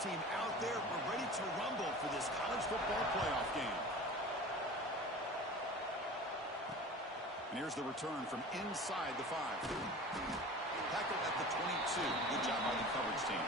team out there. We're ready to rumble for this college football playoff game. And here's the return from inside the 5. Tackled at the 22. Good job by the coverage team.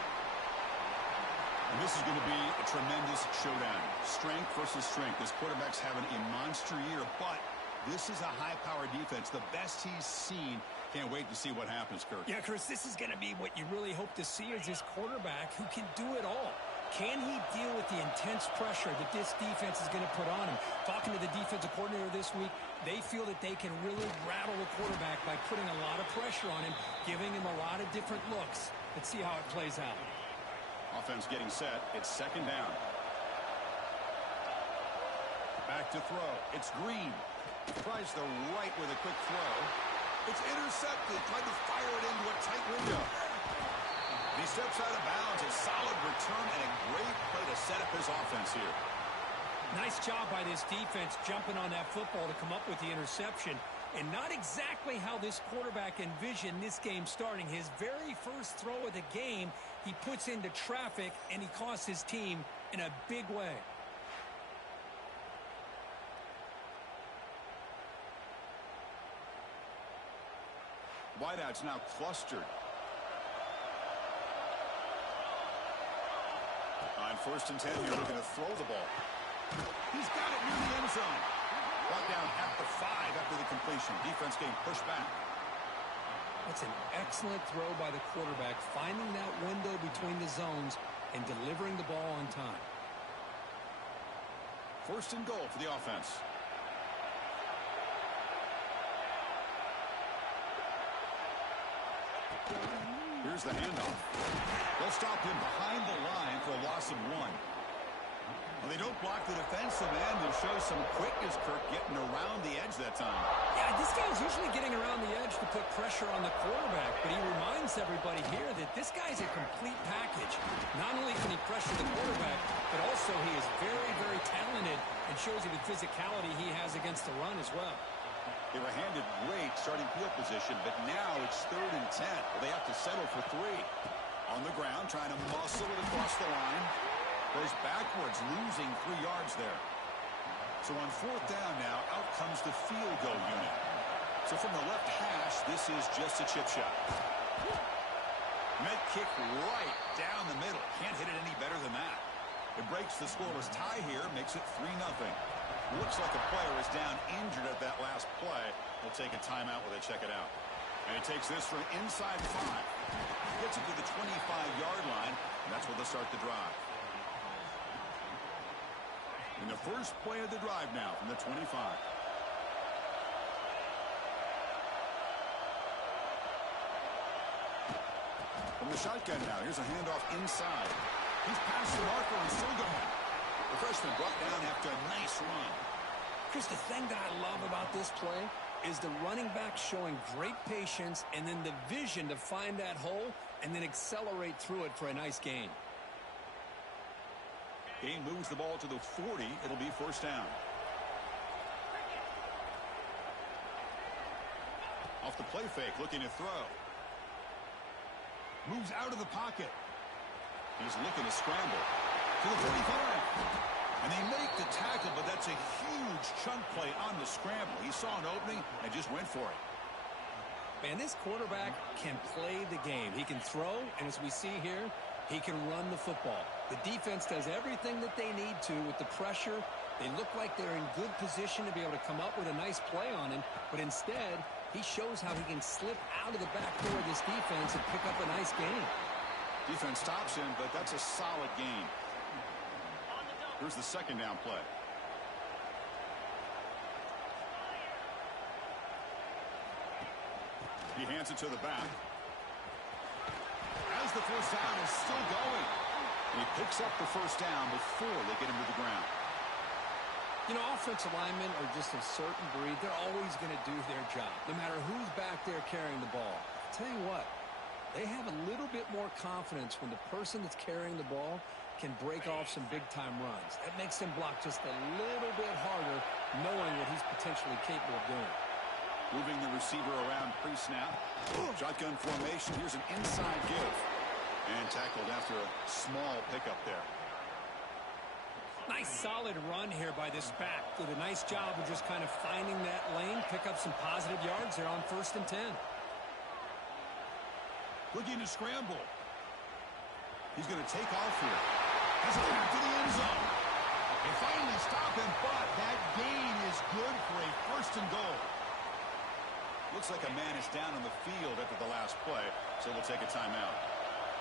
And this is going to be a tremendous showdown. Strength versus strength. This quarterback's having a monster year, but this is a high-powered defense, the best he's seen. Can't wait to see what happens, Kirk. Yeah, Chris, this is going to be what you really hope to see is this quarterback who can do it all. Can he deal with the intense pressure that this defense is going to put on him? Talking to the defensive coordinator this week, they feel that they can really rattle the quarterback by putting a lot of pressure on him, giving him a lot of different looks. Let's see how it plays out. Offense getting set. It's second down. Back to throw. It's Green. Tries the right with a quick throw. It's intercepted. Tried to fire it into a tight window. And he steps out of bounds. A solid return and a great play to set up his offense here. Nice job by this defense jumping on that football to come up with the interception. And not exactly how this quarterback envisioned this game starting. His very first throw of the game, he puts into traffic, and he costs his team in a big way. Wideouts now clustered. On 1st and 10, you're looking to throw the ball. He's got it near the end zone. Brought down at the 5 after the completion. Defense getting pushed back. That's an excellent throw by the quarterback, finding that window between the zones and delivering the ball on time. 1st and goal for the offense. Here's the handoff. They'll stop him behind the line for a loss of 1. Well, they don't block the defensive end. They show some quickness, Kirk, getting around the edge that time. Yeah, this guy's usually getting around the edge to put pressure on the quarterback, but he reminds everybody here that this guy's a complete package. Not only can he pressure the quarterback, but also he is very, very talented and shows you the physicality he has against the run as well. They were handed great starting field position, but now it's 3rd and 10. Well, they have to settle for 3. On the ground, trying to muscle it across the line. Goes backwards, losing 3 yards there. So on 4th down now, out comes the field goal unit. So from the left hash, this is just a chip shot. Med kick right down the middle. Can't hit it any better than that. It breaks the scoreless tie here, makes it 3-0. Looks like a player is down injured at that last play. We'll take a timeout while they check it out. And he takes this from inside 5. Gets it to the 25-yard line, and that's where they'll start the drive. In the first play of the drive now from the 25. From the shotgun now, here's a handoff inside. He's past the marker and still going. The freshman brought down after a nice run. Chris, the thing that I love about this play is the running back showing great patience and then the vision to find that hole and then accelerate through it for a nice gain. Game moves the ball to the 40. It'll be 1st down. Off the play fake, looking to throw. Moves out of the pocket. He's looking to scramble. To the 45. And they make the tackle, but that's a huge chunk play on the scramble. He saw an opening and just went for it. Man, this quarterback can play the game. He can throw, and as we see here, he can run the football. The defense does everything that they need to with the pressure. They look like they're in good position to be able to come up with a nice play on him, but instead, he shows how he can slip out of the back door of this defense and pick up a nice gain. Defense stops him, but that's a solid gain. Here's the 2nd down play. He hands it to the back. As the 1st down is still going. And he picks up the 1st down before they get him to the ground. You know, offensive linemen are just a certain breed. They're always going to do their job, no matter who's back there carrying the ball. I'll tell you what, they have a little bit more confidence when the person that's carrying the ball can break off some big-time runs. That makes them block just a little bit harder, knowing what he's potentially capable of doing. Moving the receiver around pre-snap. Shotgun formation. Here's an inside give. And tackled after a small pickup there. Nice solid run here by this back. Did a nice job of just kind of finding that lane, pick up some positive yards there on 1st and 10. Looking to scramble. He's going to take off here. Has it back to the end zone. They finally stop him, but that gain is good for a 1st and goal. Looks like a man is down on the field after the last play, so they'll take a timeout.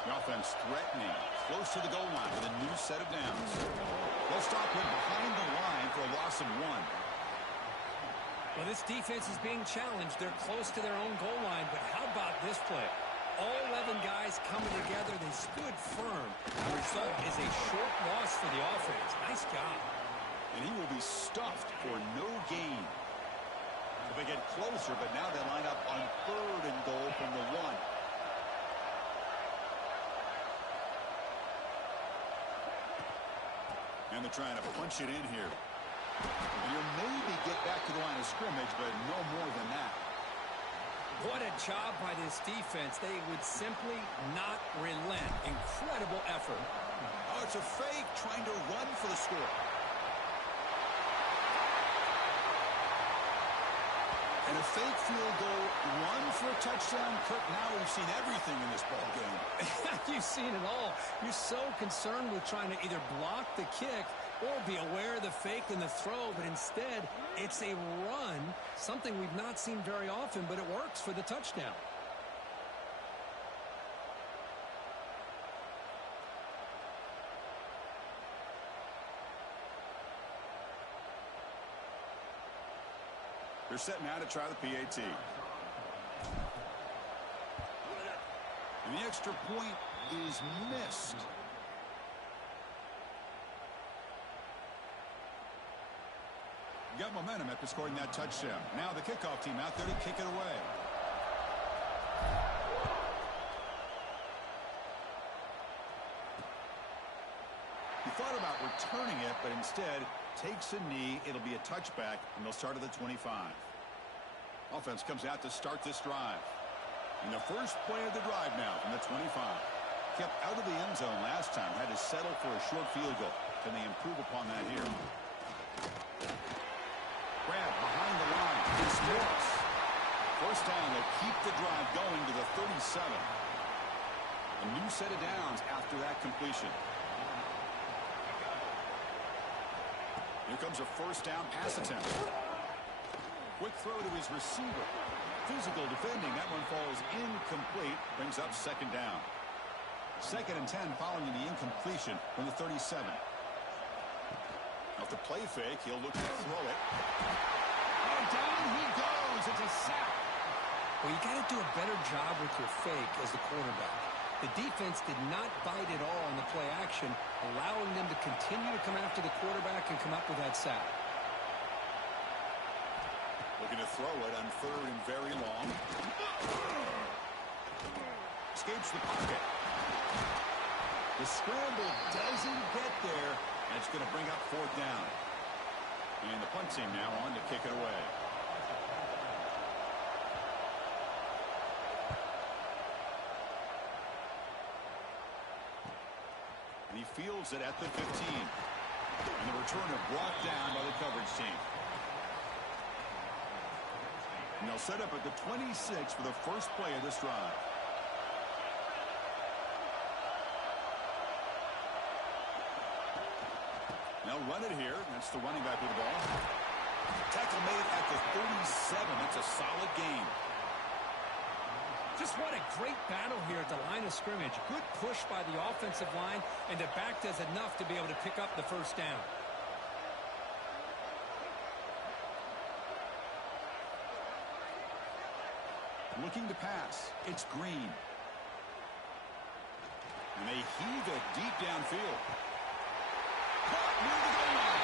The offense threatening, close to the goal line with a new set of downs. They'll stop him behind the line for a loss of 1. Well, this defense is being challenged. They're close to their own goal line, but how about this play? All 11 guys coming together. They stood firm. The result is a short loss for the offense. Nice job. And he will be stuffed for no gain. They get closer, but now they line up on 3rd and goal from the 1. And they're trying to punch it in here. And you'll maybe get back to the line of scrimmage, but no more than that. What a job by this defense. They would simply not relent. Incredible effort. Oh, it's a fake trying to run for the score. And a fake field goal, run for a touchdown. Kirk, now we've seen everything in this ball game. You've seen it all. You're so concerned with trying to either block the kick or be aware of the fake and the throw, but instead it's a run, something we've not seen very often, but it works for the touchdown. They're set now to try the PAT. And the extra point is missed. Got momentum after scoring that touchdown. Now the kickoff team out there to kick it away. He thought about returning it, but instead takes a knee. It'll be a touchback, and they'll start at the 25. Offense comes out to start this drive. And the first play of the drive now from the 25. Kept out of the end zone last time. Had to settle for a short field goal. Can they improve upon that here? Grab behind the line. It's Morris. First down. They'll keep the drive going to the 37. A new set of downs after that completion. Here comes a first down pass attempt. Quick throw to his receiver. Physical defending. That one falls incomplete. Brings up 2nd down. 2nd and 10 following the incompletion from the 37. Off the play fake, he'll look to throw it. Oh, down he goes. It's a sack. Well, you got to do a better job with your fake as the quarterback. The defense did not bite at all on the play action, allowing them to continue to come after the quarterback and come up with that sack. Looking to throw it on 3rd and very long. Escapes the pocket. The scramble doesn't get there, and it's going to bring up 4th down. And the punt team now on to kick it away. And he fields it at the 15. And the returner brought down by the coverage team. And they'll set up at the 26 for the first play of this drive. They'll run it here. That's the running back with the ball. Tackle made at the 37. That's a solid gain. Just what a great battle here at the line of scrimmage. Good push by the offensive line, and the back does enough to be able to pick up the first down. Looking to pass. It's Green. And they heave it deep downfield. Caught near the goal line.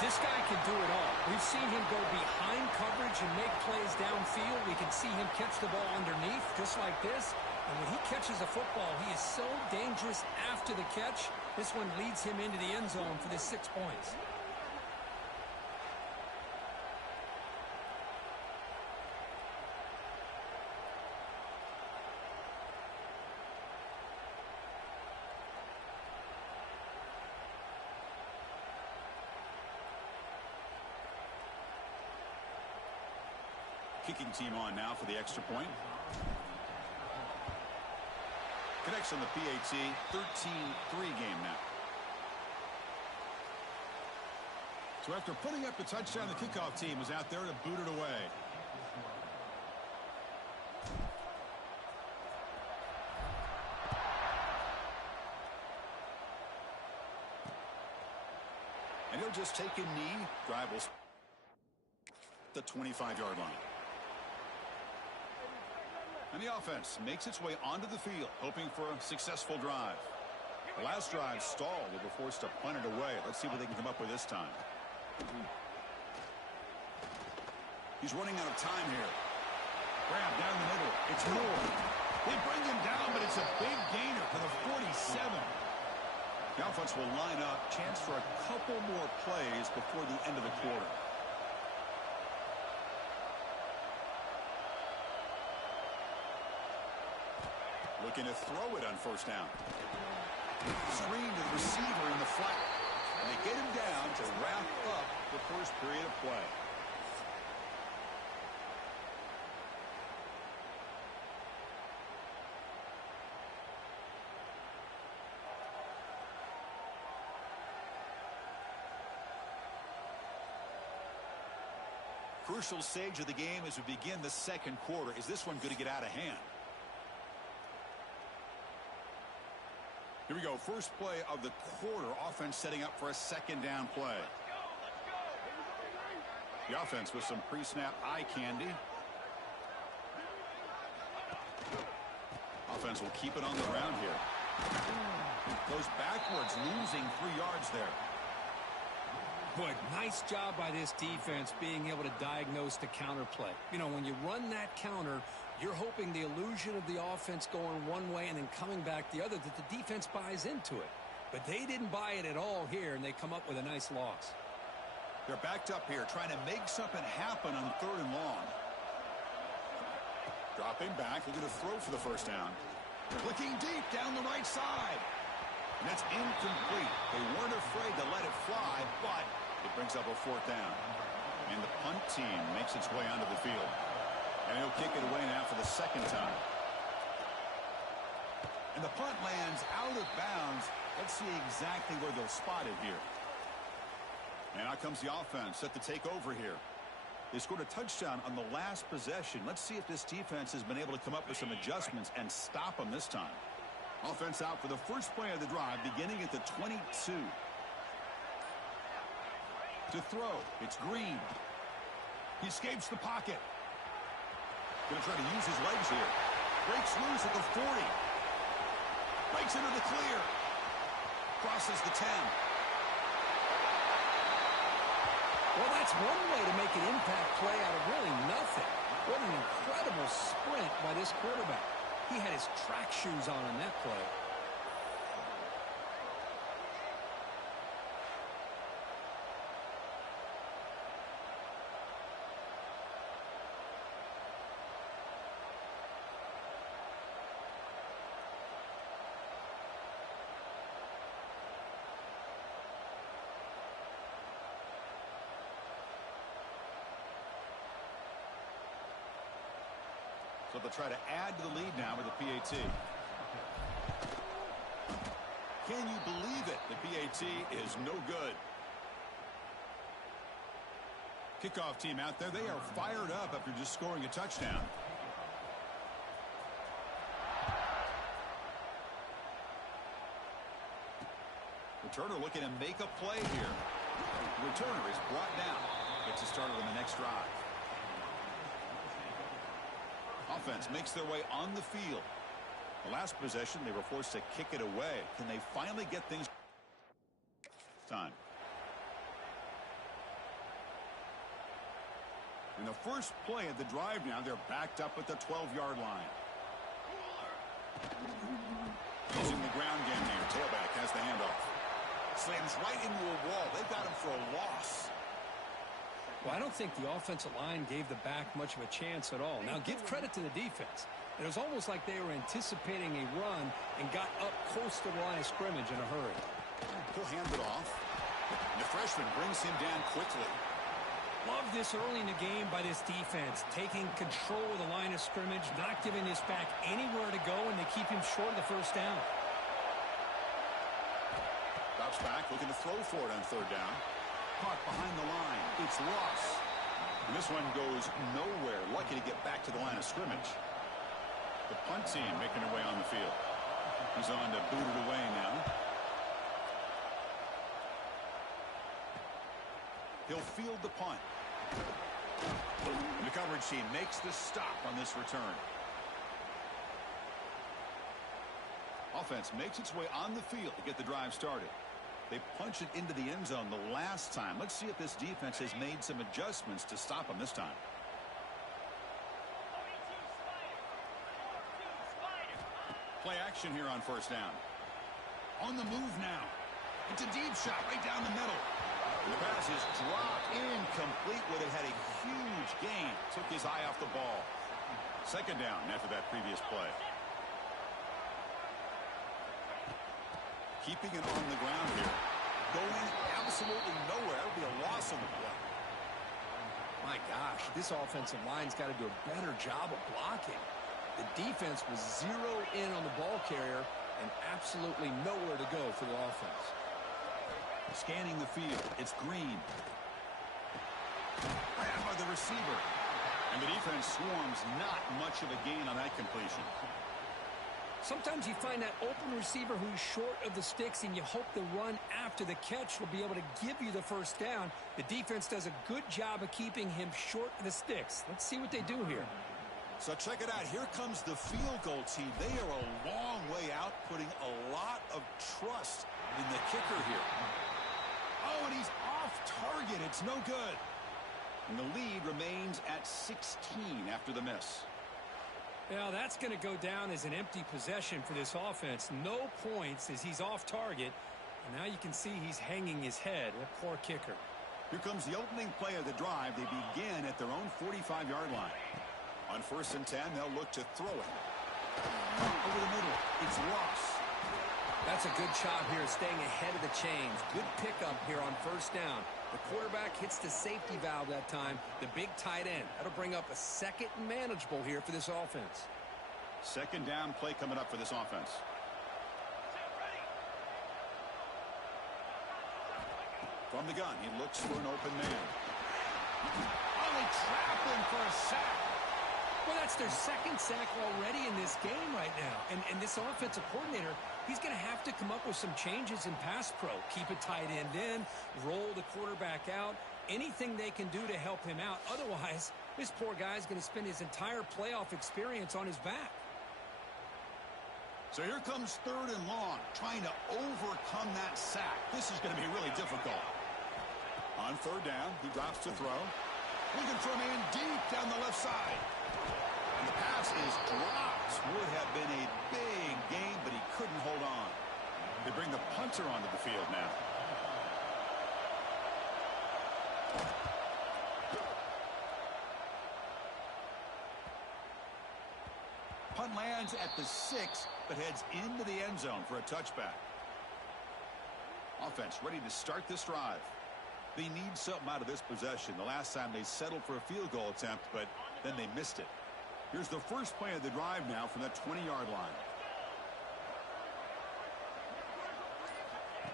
This guy can do it all. We've seen him go behind coverage and make plays downfield. We can see him catch the ball underneath just like this. And when he catches a football, he is so dangerous after the catch. This one leads him into the end zone for the 6 points. kicking team on now for the extra point. Connects on the PAT, 13-3 game now. So after putting up the touchdown, the kickoff team is out there to boot it away. And he'll just take a knee, drive will the 25-yard line. And the offense makes its way onto the field, hoping for a successful drive. The last drive stalled. They were forced to punt it away. Let's see what they can come up with this time. He's running out of time here. Grab down the middle. It's Moore. They bring him down, but it's a big gainer for the 47. The offense will line up. Chance for a couple more plays before the end of the quarter. Looking to throw it on first down. Screen to the receiver in the flat. And they get him down to wrap up the first period of play. Crucial stage of the game as we begin the second quarter. Is this one going to get out of hand? Here we go. First play of the quarter. Offense setting up for a second down play. The offense with some pre-snap eye candy. Offense will keep it on the ground here. Goes backwards, losing 3 yards there. Boy, nice job by this defense being able to diagnose the counter play. You know, when you run that counter, you're hoping the illusion of the offense going one way and then coming back the other, that the defense buys into it. But they didn't buy it at all here, and they come up with a nice loss. They're backed up here, trying to make something happen on 3rd and long. Dropping back, looking to throw for the first down. Clicking deep down the right side. And that's incomplete. They weren't afraid to let it fly, but it brings up a 4th down. And the punt team makes its way onto the field. And he'll kick it away now for the second time. And the punt lands out of bounds. Let's see exactly where they'll spot it here. And out comes the offense set to take over here. They scored a touchdown on the last possession. Let's see if this defense has been able to come up with some adjustments and stop them this time. Offense out for the first play of the drive, beginning at the 22. To throw, it's Green. He escapes the pocket. Going to try to use his legs here. Breaks loose at the 40. Breaks into the clear. Crosses the 10. Well, that's one way to make an impact play out of really nothing. What an incredible sprint by this quarterback. He had his track shoes on that play. So they'll try to add to the lead now with the PAT. Can you believe it? The PAT is no good. Kickoff team out there. They are fired up after just scoring a touchdown. Returner looking to make a play here. The returner is brought down. Gets it started on the next drive. Offense makes their way on the field. The last possession, they were forced to kick it away. Can they finally get things time? In the first play of the drive now, they're backed up at the 12-yard line. Using the ground game here. Tailback has the handoff. Slams right into a wall. They've got him for a loss. Well, I don't think the offensive line gave the back much of a chance at all. Now, give credit to the defense. It was almost like they were anticipating a run and got up close to the line of scrimmage in a hurry. He'll hand it off. And the freshman brings him down quickly. Love this early in the game by this defense, taking control of the line of scrimmage, not giving this back anywhere to go, and they keep him short of the first down. Drops back, looking to throw for it on third down. Caught behind the line. It's Ross. And this one goes nowhere. Lucky to get back to the line of scrimmage. The punt team making their way on the field. He's on to boot it away now. He'll field the punt. The coverage team makes the stop on this return. Offense makes its way on the field to get the drive started. They punch it into the end zone the last time. Let's see if this defense has made some adjustments to stop them this time. Play action here on first down. On the move now. It's a deep shot right down the middle. And the pass is dropped incomplete. Would have had a huge gain. Took his eye off the ball. Second down after that previous play. Keeping it on the ground here. Going absolutely nowhere. It'll be a loss on the play. My gosh, this offensive line's got to do a better job of blocking. The defense was zeroed in on the ball carrier and absolutely nowhere to go for the offense. Scanning the field. It's Green. Grabbed by the receiver. And the defense swarms. Not much of a gain on that completion. Sometimes you find that open receiver who's short of the sticks, and you hope the run after the catch will be able to give you the first down. The defense does a good job of keeping him short of the sticks. Let's see what they do here. So check it out. Here comes the field goal team. They are a long way out, putting a lot of trust in the kicker here. Oh, and he's off target. It's no good. And the lead remains at 16 after the miss. Well, that's going to go down as an empty possession for this offense. No points as he's off target. And now you can see he's hanging his head. That poor kicker. Here comes the opening play of the drive. They begin at their own 45-yard line. On 1st and 10, they'll look to throw it. Over the middle, it's Ross. That's a good job here, staying ahead of the chains. Good pickup here on first down. The quarterback hits the safety valve that time. The big tight end. That'll bring up a second and manageable here for this offense. Second down play coming up for this offense. From the gun, he looks for an open man. Oh, they trap him for a sack. Well, that's their second sack already in this game right now. And this offensive coordinator, he's going to have to come up with some changes in pass pro. Keep a tight end in, roll the quarterback out, anything they can do to help him out. Otherwise, this poor guy's going to spend his entire playoff experience on his back. So here comes 3rd and long, trying to overcome that sack. This is going to be really difficult. On 3rd down, he drops to throw. Looking for a man deep down the left side. And the pass is dropped. Would have been a big game, but he couldn't hold on. They bring the punter onto the field now. Punt lands at the 6, but heads into the end zone for a touchback. Offense ready to start this drive. They need something out of this possession. The last time they settled for a field goal attempt, but then they missed it. Here's the first play of the drive now from that 20-yard line.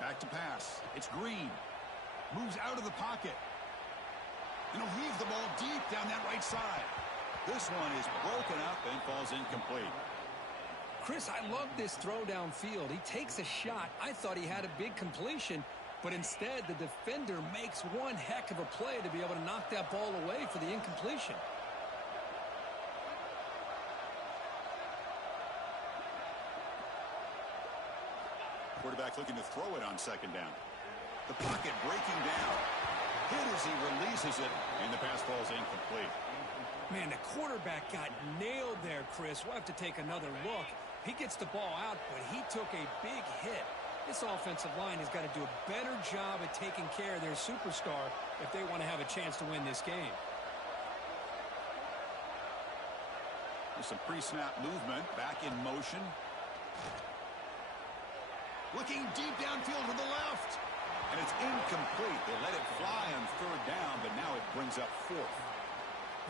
Back to pass. It's Green. Moves out of the pocket. And he'll heave the ball deep down that right side. This one is broken up and falls incomplete. Chris, I love this throw downfield. He takes a shot. I thought he had a big completion, but instead the defender makes one heck of a play to be able to knock that ball away for the incompletion. Quarterback looking to throw it on 2nd down. The pocket breaking down. Hit as he releases it, and the pass falls incomplete. Man, the quarterback got nailed there, Chris. We'll have to take another look. He gets the ball out, but he took a big hit. This offensive line has got to do a better job at taking care of their superstar if they want to have a chance to win this game. There's some pre-snap movement, back in motion. Looking deep downfield to the left. And it's incomplete. They let it fly on third down, but now it brings up fourth.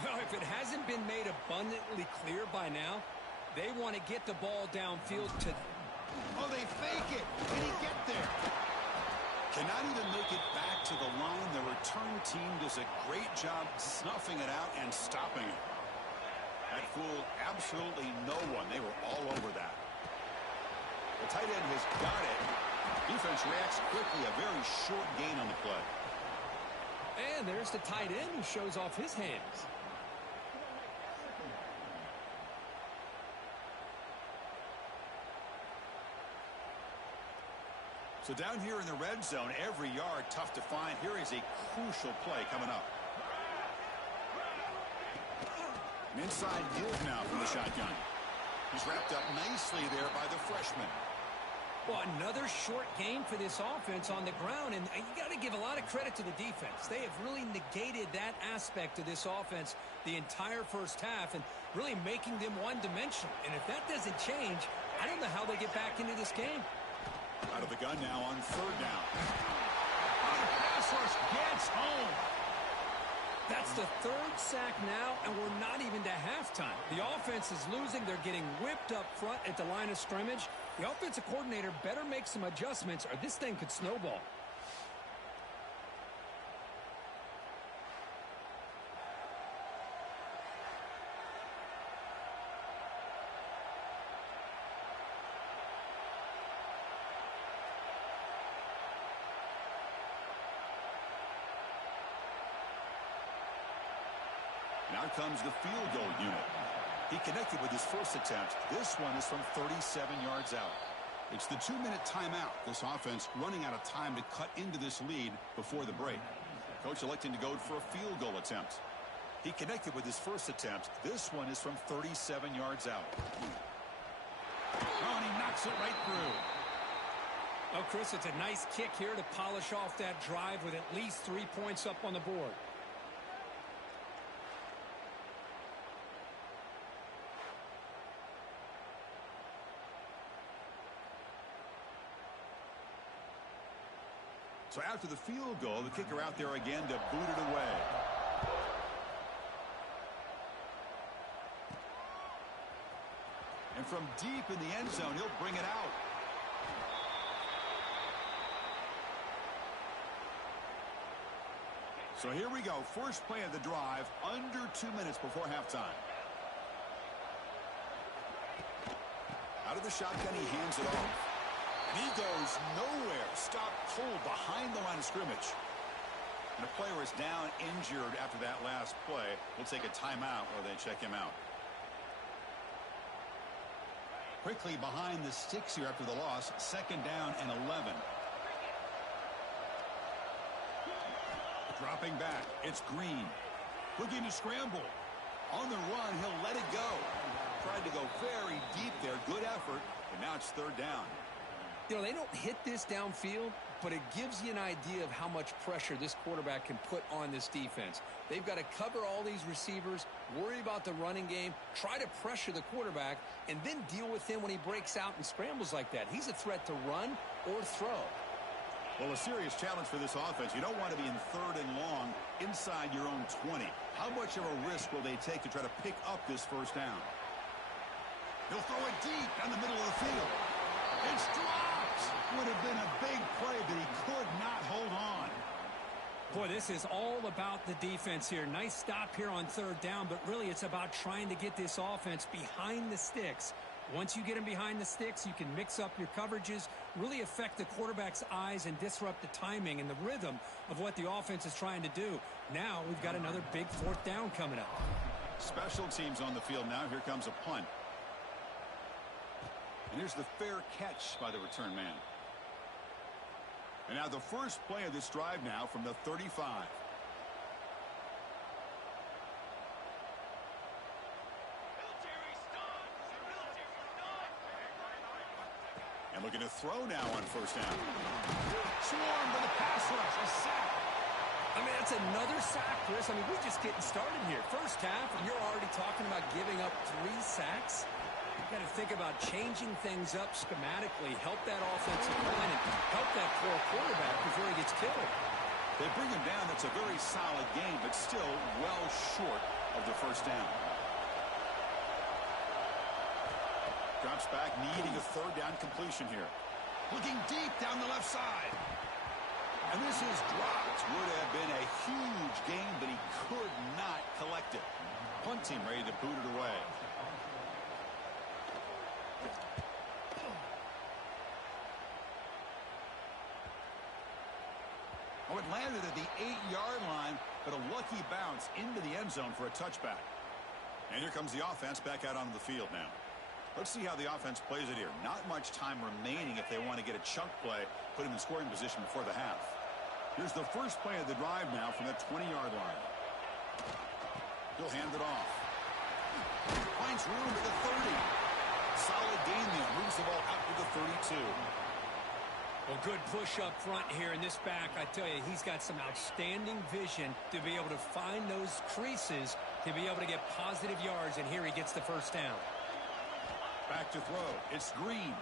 Well, if it hasn't been made abundantly clear by now, they want to get the ball downfield to... Oh, they fake it. Can he get there? Cannot even make it back to the line. The return team does a great job snuffing it out and stopping it. That fooled absolutely no one. They were all over that. The tight end has got it. Defense reacts quickly. A very short gain on the play. And there's the tight end who shows off his hands. So down here in the red zone, every yard tough to find. Here is a crucial play coming up. An inside move now from the shotgun. He's wrapped up nicely there by the freshman. Well, another short game for this offense on the ground, and you got to give a lot of credit to the defense. They have really negated that aspect of this offense the entire first half and really making them one-dimensional. And if that doesn't change, I don't know how they get back into this game. Out of the gun now on third down. Oh, the pass rush gets home. That's the third sack now, and we're not even to halftime. The offense is losing. They're getting whipped up front at the line of scrimmage. The offensive coordinator better make some adjustments, or this thing could snowball. Now comes the field goal unit. He connected with his first attempt. This one is from 37 yards out. It's the 2-minute timeout. This offense running out of time to cut into this lead before the break. Coach electing to go for a field goal attempt. He connected with his first attempt. This one is from 37 yards out. Oh, and he knocks it right through. Oh, Chris, it's a nice kick here to polish off that drive with at least 3 points up on the board. So after the field goal, the kicker out there again to boot it away. And from deep in the end zone, he'll bring it out. So here we go. First play of the drive, under 2 minutes before halftime. Out of the shotgun, he hands it off. And he goes nowhere. Stop cold behind the line of scrimmage. And the player is down injured after that last play. We'll take a timeout while they check him out. Quickly behind the sticks here after the loss. Second down and 11. Dropping back. It's Green. Looking to scramble. On the run, he'll let it go. Tried to go very deep there. Good effort. But now it's third down. You know, they don't hit this downfield, but it gives you an idea of how much pressure this quarterback can put on this defense. They've got to cover all these receivers, worry about the running game, try to pressure the quarterback, and then deal with him when he breaks out and scrambles like that. He's a threat to run or throw. Well, a serious challenge for this offense. You don't want to be in third and long inside your own 20. How much of a risk will they take to try to pick up this first down? He'll throw it deep down the middle of the field. It's dropped. Would have been a big play, but he could not hold on. Boy, this is all about the defense here. Nice stop here on third down, but really it's about trying to get this offense behind the sticks. Once you get them behind the sticks, you can mix up your coverages, really affect the quarterback's eyes and disrupt the timing and the rhythm of what the offense is trying to do. Now we've got another big fourth down coming up. Special teams on the field now. Here comes a punt. And here's the fair catch by the return man. And now the first play of this drive now from the 35. And looking to throw now on first down. Swarmed by the pass rush. A sack. I mean, that's another sack, Chris. I mean, we're just getting started here. First half, and you're already talking about giving up 3 sacks. You've got to think about changing things up schematically, help that offensive line, and help up that poor quarterback before he gets killed. They bring him down. That's a very solid game, but still well short of the first down. Drops back, needing a third down completion here. Looking deep down the left side. And this is dropped. Would have been a huge gain, but he could not collect it. Punt team ready to boot it away. Oh, it landed at the 8-yard line, but a lucky bounce into the end zone for a touchback. And here comes the offense back out onto the field now. Let's see how the offense plays it here. Not much time remaining if they want to get a chunk play, put him in scoring position before the half. Here's the first play of the drive now from that 20-yard line. He'll hand it off. Finds room at the 30. Solid gain there. Moves the ball out to the 32. Well, good push up front here in this back. I tell you, he's got some outstanding vision to be able to find those creases, to be able to get positive yards, and here he gets the first down. Back to throw. It's Green.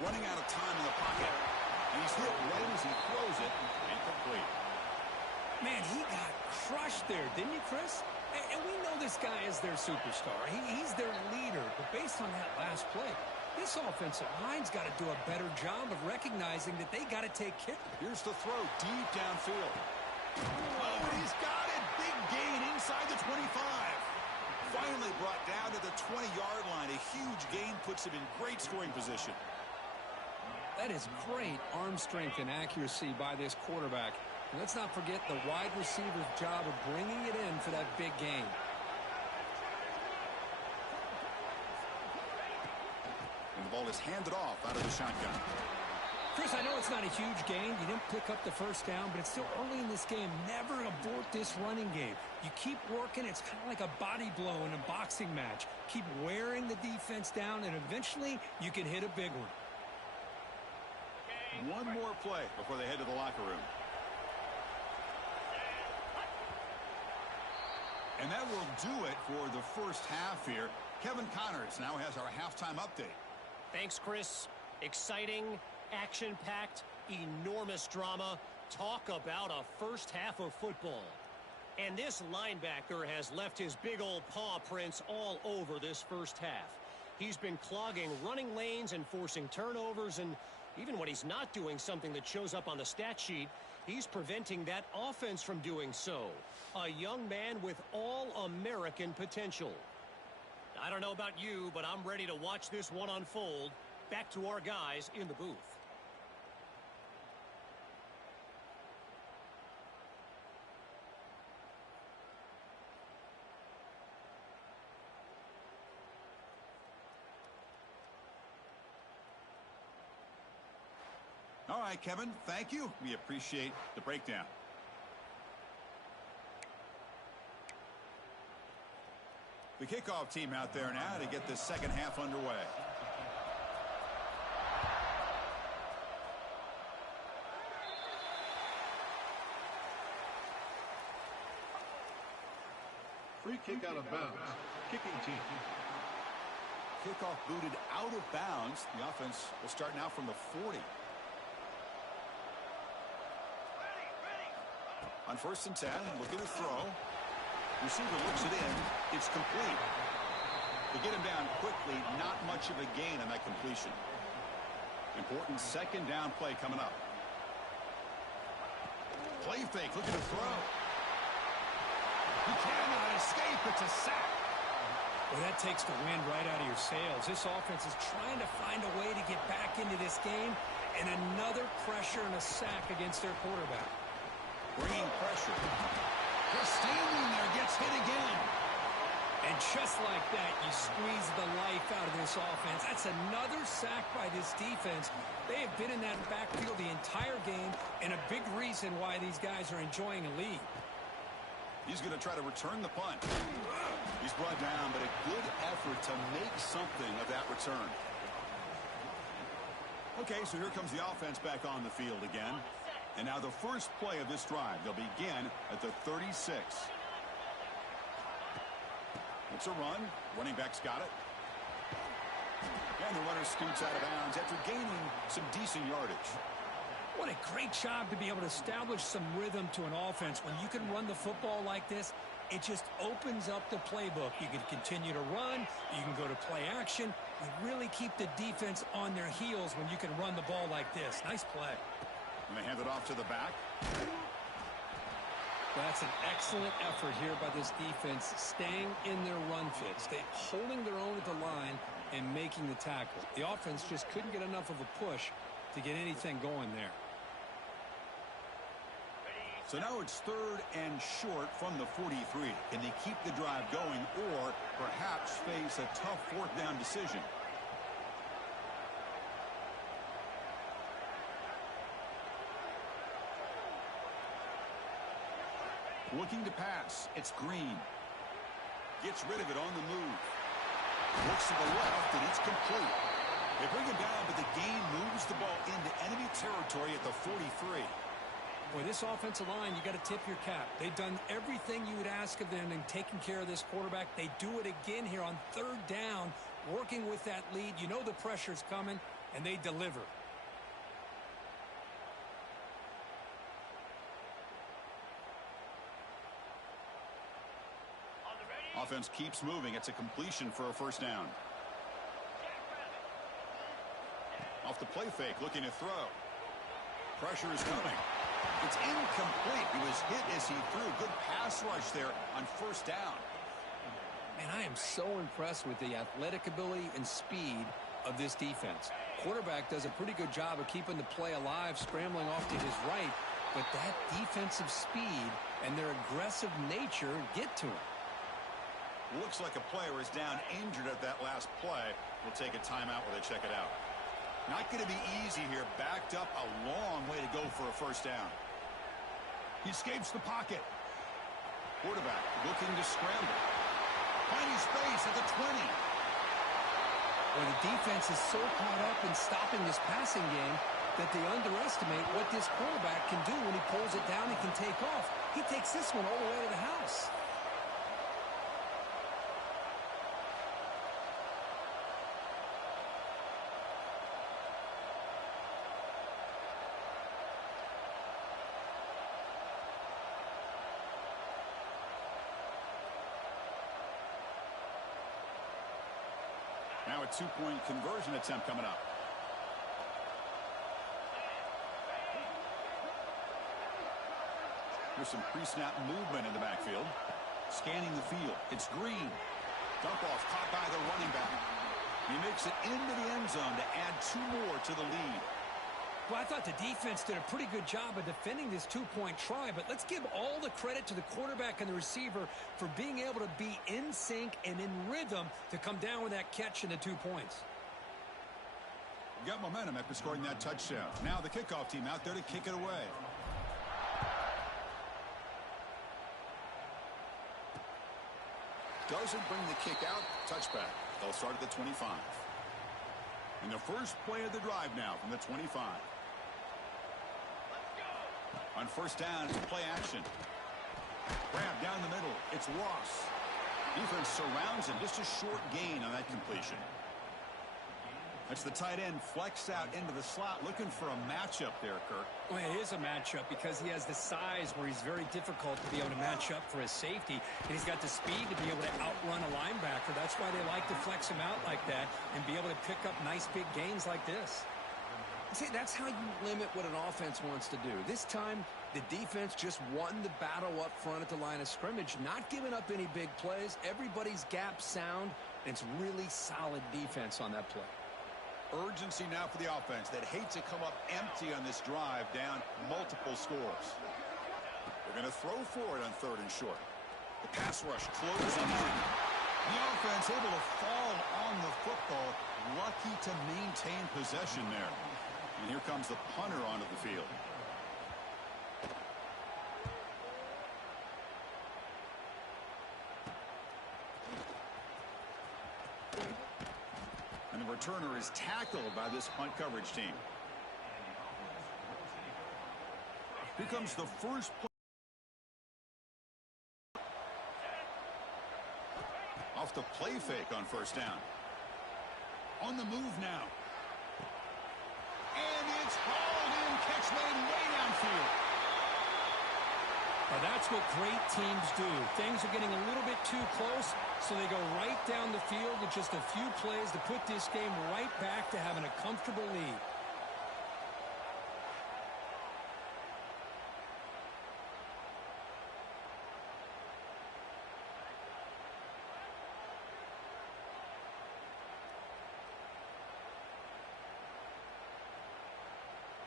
Running out of time in the pocket. And he's hit right as he throws it. Incomplete. Man, he got crushed there, didn't you, Chris? And we know this guy is their superstar. He's their leader. But based on that last play, this offensive line's got to do a better job of recognizing that they got to take care. Here's the throw deep downfield. Oh, and he's got it. Big gain inside the 25. Finally brought down to the 20-yard line. A huge gain puts him in great scoring position. That is great arm strength and accuracy by this quarterback. And let's not forget the wide receiver's job of bringing it in for that big gain. And the ball is handed off out of the shotgun. Chris, I know it's not a huge gain. You didn't pick up the first down, but it's still early in this game. Never abort this running game. You keep working. It's kind of like a body blow in a boxing match. Keep wearing the defense down, and eventually you can hit a big one. One more play before they head to the locker room. And that will do it for the first half here. Kevin Connors now has our halftime update. Thanks, Chris. Exciting, action-packed, enormous drama. Talk about a first half of football. And this linebacker has left his big old paw prints all over this first half. He's been clogging running lanes and forcing turnovers, and even when he's not doing something that shows up on the stat sheet, he's preventing that offense from doing so. A young man with all-American potential. I don't know about you, but I'm ready to watch this one unfold. Back to our guys in the booth. All right, Kevin, thank you. We appreciate the breakdown. The kickoff team out there now to get the second half underway. Free kick out of bounds. Kicking team. Kickoff booted out of bounds. The offense will start now from the 40. On 1st and 10, look at the throw. Receiver looks it in. It's complete. They get him down quickly. Not much of a gain on that completion. Important second down play coming up. Play fake. Look at the throw. He cannot escape. It's a sack. Well, that takes the wind right out of your sails. This offense is trying to find a way to get back into this game, and another pressure and a sack against their quarterback. Bringing pressure. Just standing there, gets hit again. And just like that, you squeeze the life out of this offense. That's another sack by this defense. They have been in that backfield the entire game, and a big reason why these guys are enjoying a lead. He's going to try to return the punt. He's brought down, but a good effort to make something of that return. Okay, so here comes the offense back on the field again. And now the first play of this drive. They'll begin at the 36. It's a run. Running back's got it. And the runner scoots out of bounds after gaining some decent yardage. What a great job to be able to establish some rhythm to an offense. When you can run the football like this, it just opens up the playbook. You can continue to run. You can go to play action. You really keep the defense on their heels when you can run the ball like this. Nice play. And they hand it off to the back. That's an excellent effort here by this defense, staying in their run fit, holding their own at the line and making the tackle. The offense just couldn't get enough of a push to get anything going there. So now it's 3rd and short from the 43. Can they keep the drive going or perhaps face a tough 4th down decision? Looking to pass. It's Green. Gets rid of it on the move. Looks to the left, and it's complete. They bring him down, but the gain moves the ball into enemy territory at the 43. Boy, this offensive line, you got to tip your cap. They've done everything you would ask of them in taking care of this quarterback. They do it again here on 3rd down, working with that lead. You know the pressure's coming, and they deliver. Offense keeps moving. It's a completion for a 1st down. Off the play fake, looking to throw. Pressure is coming. It's incomplete. He was hit as he threw. Good pass rush there on 1st down. Man, I am so impressed with the athletic ability and speed of this defense. Quarterback does a pretty good job of keeping the play alive, scrambling off to his right, but that defensive speed and their aggressive nature get to him. Looks like a player is down injured at that last play. We'll take a timeout while they check it out. Not going to be easy here. Backed up a long way to go for a 1st down. He escapes the pocket. Quarterback looking to scramble. Finding space at the 20. Well, the defense is so caught up in stopping this passing game that they underestimate what this quarterback can do when he pulls it down and can take off. He takes this one all the way to the house. Now a 2-point conversion attempt coming up. There's some pre-snap movement in the backfield. Scanning the field. It's Green. Dump off caught by the running back. He makes it into the end zone to add 2 more to the lead. Well, I thought the defense did a pretty good job of defending this 2-point try, but let's give all the credit to the quarterback and the receiver for being able to be in sync and in rhythm to come down with that catch and the 2 points. Got momentum after scoring that touchdown. Now the kickoff team out there to kick it away. Doesn't bring the kick out. Touchback. They'll start at the 25. And the first play of the drive now from the 25. On 1st down, it's play action. Grab down the middle. It's Ross. Defense surrounds him. Just a short gain on that completion. That's the tight end flexed out into the slot, looking for a matchup there, Kirk. Well, it is a matchup because he has the size where he's very difficult to be able to match up for his safety, and he's got the speed to be able to outrun a linebacker. That's why they like to flex him out like that and be able to pick up nice big gains like this. See, that's how you limit what an offense wants to do. This time, the defense just won the battle up front at the line of scrimmage, not giving up any big plays. Everybody's gap sound, and it's really solid defense on that play. Urgency now for the offense that hates to come up empty on this drive, down multiple scores. They're going to throw for it on 3rd and short. The pass rush closing in. The offense able to fall on the football, lucky to maintain possession there. And here comes the punter onto the field. And the returner is tackled by this punt coverage team. Here comes the first play. Off the play fake on 1st down. On the move now. And it's hauled in. Catch made that's what great teams do. Things are getting a little bit too close, so they go right down the field with just a few plays to put this game right back to having a comfortable lead.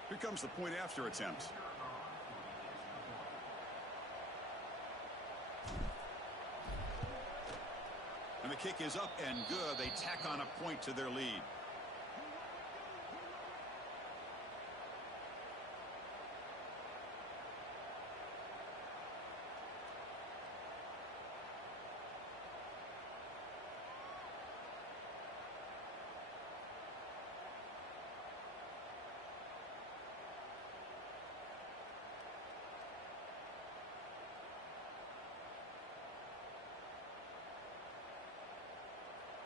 Here comes the point after attempt. And the kick is up and good. They tack on a point to their lead.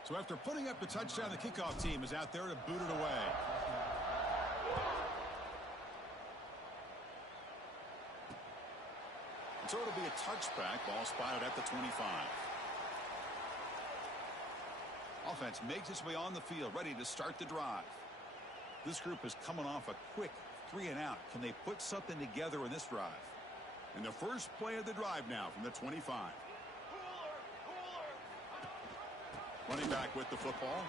So after putting up the touchdown, the kickoff team is out there to boot it away. So it'll be a touchback. Ball spotted at the 25. Offense makes its way on the field, ready to start the drive. This group is coming off a quick 3-and-out. Can they put something together in this drive? And the first play of the drive now from the 25. Running back with the football.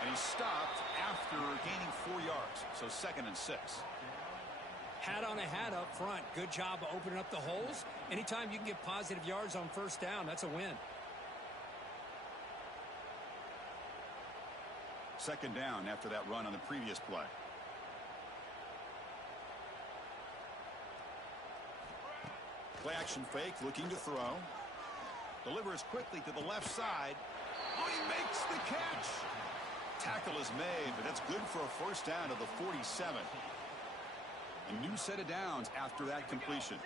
And he's stopped after gaining 4 yards. So 2nd and 6. Hat on a hat up front. Good job of opening up the holes. Anytime you can get positive yards on first down, that's a win. 2nd down after that run on the previous play. Play action fake, looking to throw. Delivers quickly to the left side. Oh, he makes the catch. Tackle is made, but that's good for a first down to the 47. A new set of downs after that completion.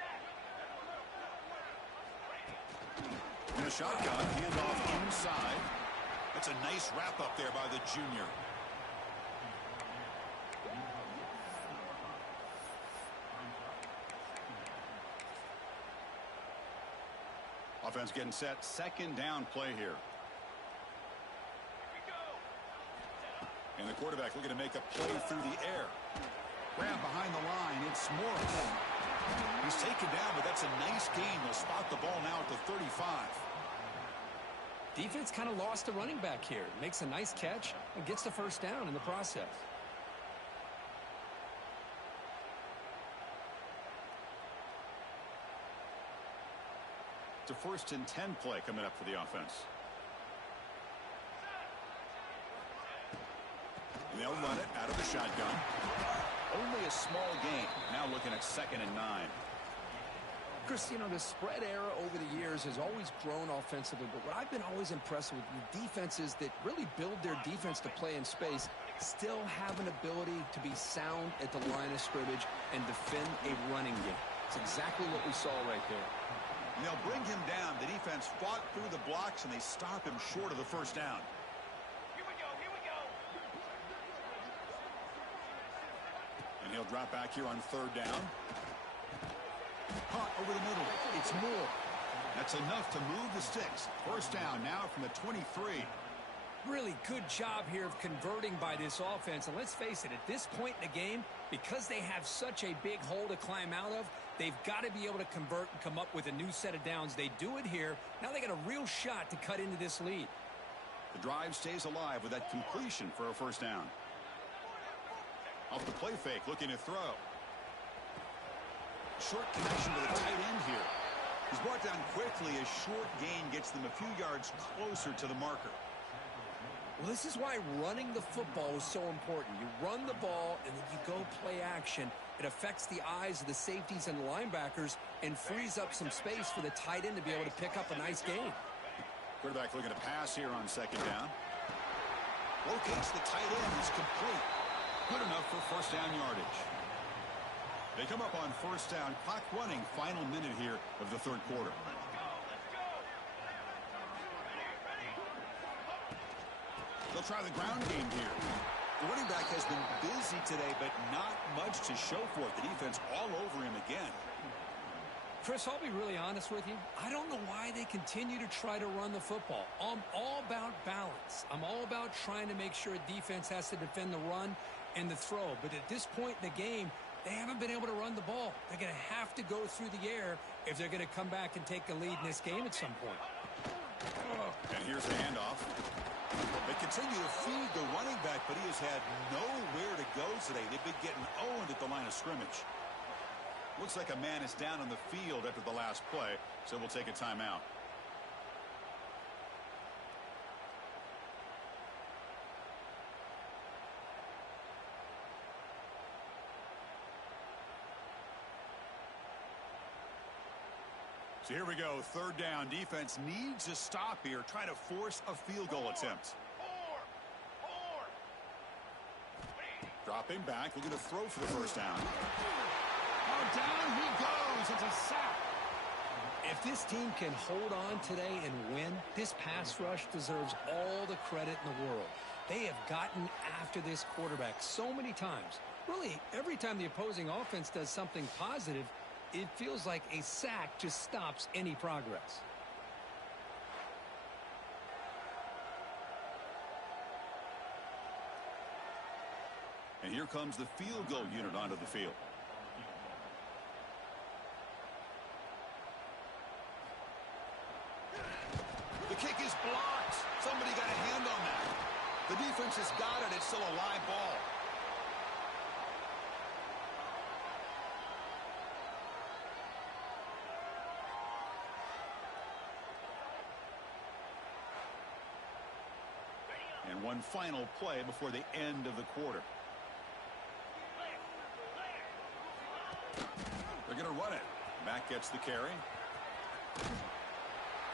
And a shotgun handoff inside. That's a nice wrap up there by the junior. Offense getting set. 2nd down play here. And the quarterback looking to make a play through the air. Grab behind the line. It's Morris. He's taken down, but that's a nice gain. They'll spot the ball now at the 35. Defense kind of lost a running back here. Makes a nice catch and gets the first down in the process. It's a 1st and 10 play coming up for the offense. And they'll run it out of the shotgun. Only a small gain. Now looking at 2nd and 9. Chris, you know, the spread era over the years has always grown offensively, but what I've been always impressed with defenses that really build their defense to play in space still have an ability to be sound at the line of scrimmage and defend a running game. It's exactly what we saw right there. And they'll bring him down. The defense fought through the blocks, and they stop him short of the first down. Here we go, here we go. And he'll drop back here on 3rd down. Caught over the middle. It's Moore. That's enough to move the sticks. First down now from the 23. Really good job here of converting by this offense. And let's face it, at this point in the game, because they have such a big hole to climb out of, they've got to be able to convert and come up with a new set of downs. They do it here. Now they got a real shot to cut into this lead. The drive stays alive with that completion for a first down. Off the play fake, looking to throw. Short connection to the tight end here. He's brought down quickly. A short gain gets them a few yards closer to the marker. Well, this is why running the football is so important. You run the ball, and then you go play action. It affects the eyes of the safeties and the linebackers and frees up some space for the tight end to be able to pick up a nice gain. Quarterback looking to pass here on 2nd down. Locates the tight end. It's complete. Good enough for first down yardage. They come up on first down. Clock running. Final minute here of the 3rd quarter. They'll try the ground game here. The running back has been busy today, but not much to show for it. The defense all over him again. Chris, I'll be really honest with you. I don't know why they continue to try to run the football. I'm all about balance. I'm all about trying to make sure a defense has to defend the run and the throw. But at this point in the game, they haven't been able to run the ball. They're going to have to go through the air if they're going to come back and take the lead in this game at some point. And here's the handoff. They continue to feed the running back, but he has had nowhere to go today. They've been getting owned at the line of scrimmage. Looks like a man is down on the field after the last play, so we'll take a timeout. So here we go, third down. Defense needs a stop here, try to force a field goal attempt. Dropping back, looking to throw for the first down. Oh, down he goes. It's a sack. If this team can hold on today and win, this pass rush deserves all the credit in the world. They have gotten after this quarterback so many times. Really, every time the opposing offense does something positive, it feels like a sack just stops any progress. And here comes the field goal unit onto the field. The kick is blocked. Somebody got a hand on that. The defense has got it. It's still a live ball. And one final play before the end of the quarter. They're going to run it. Mack gets the carry.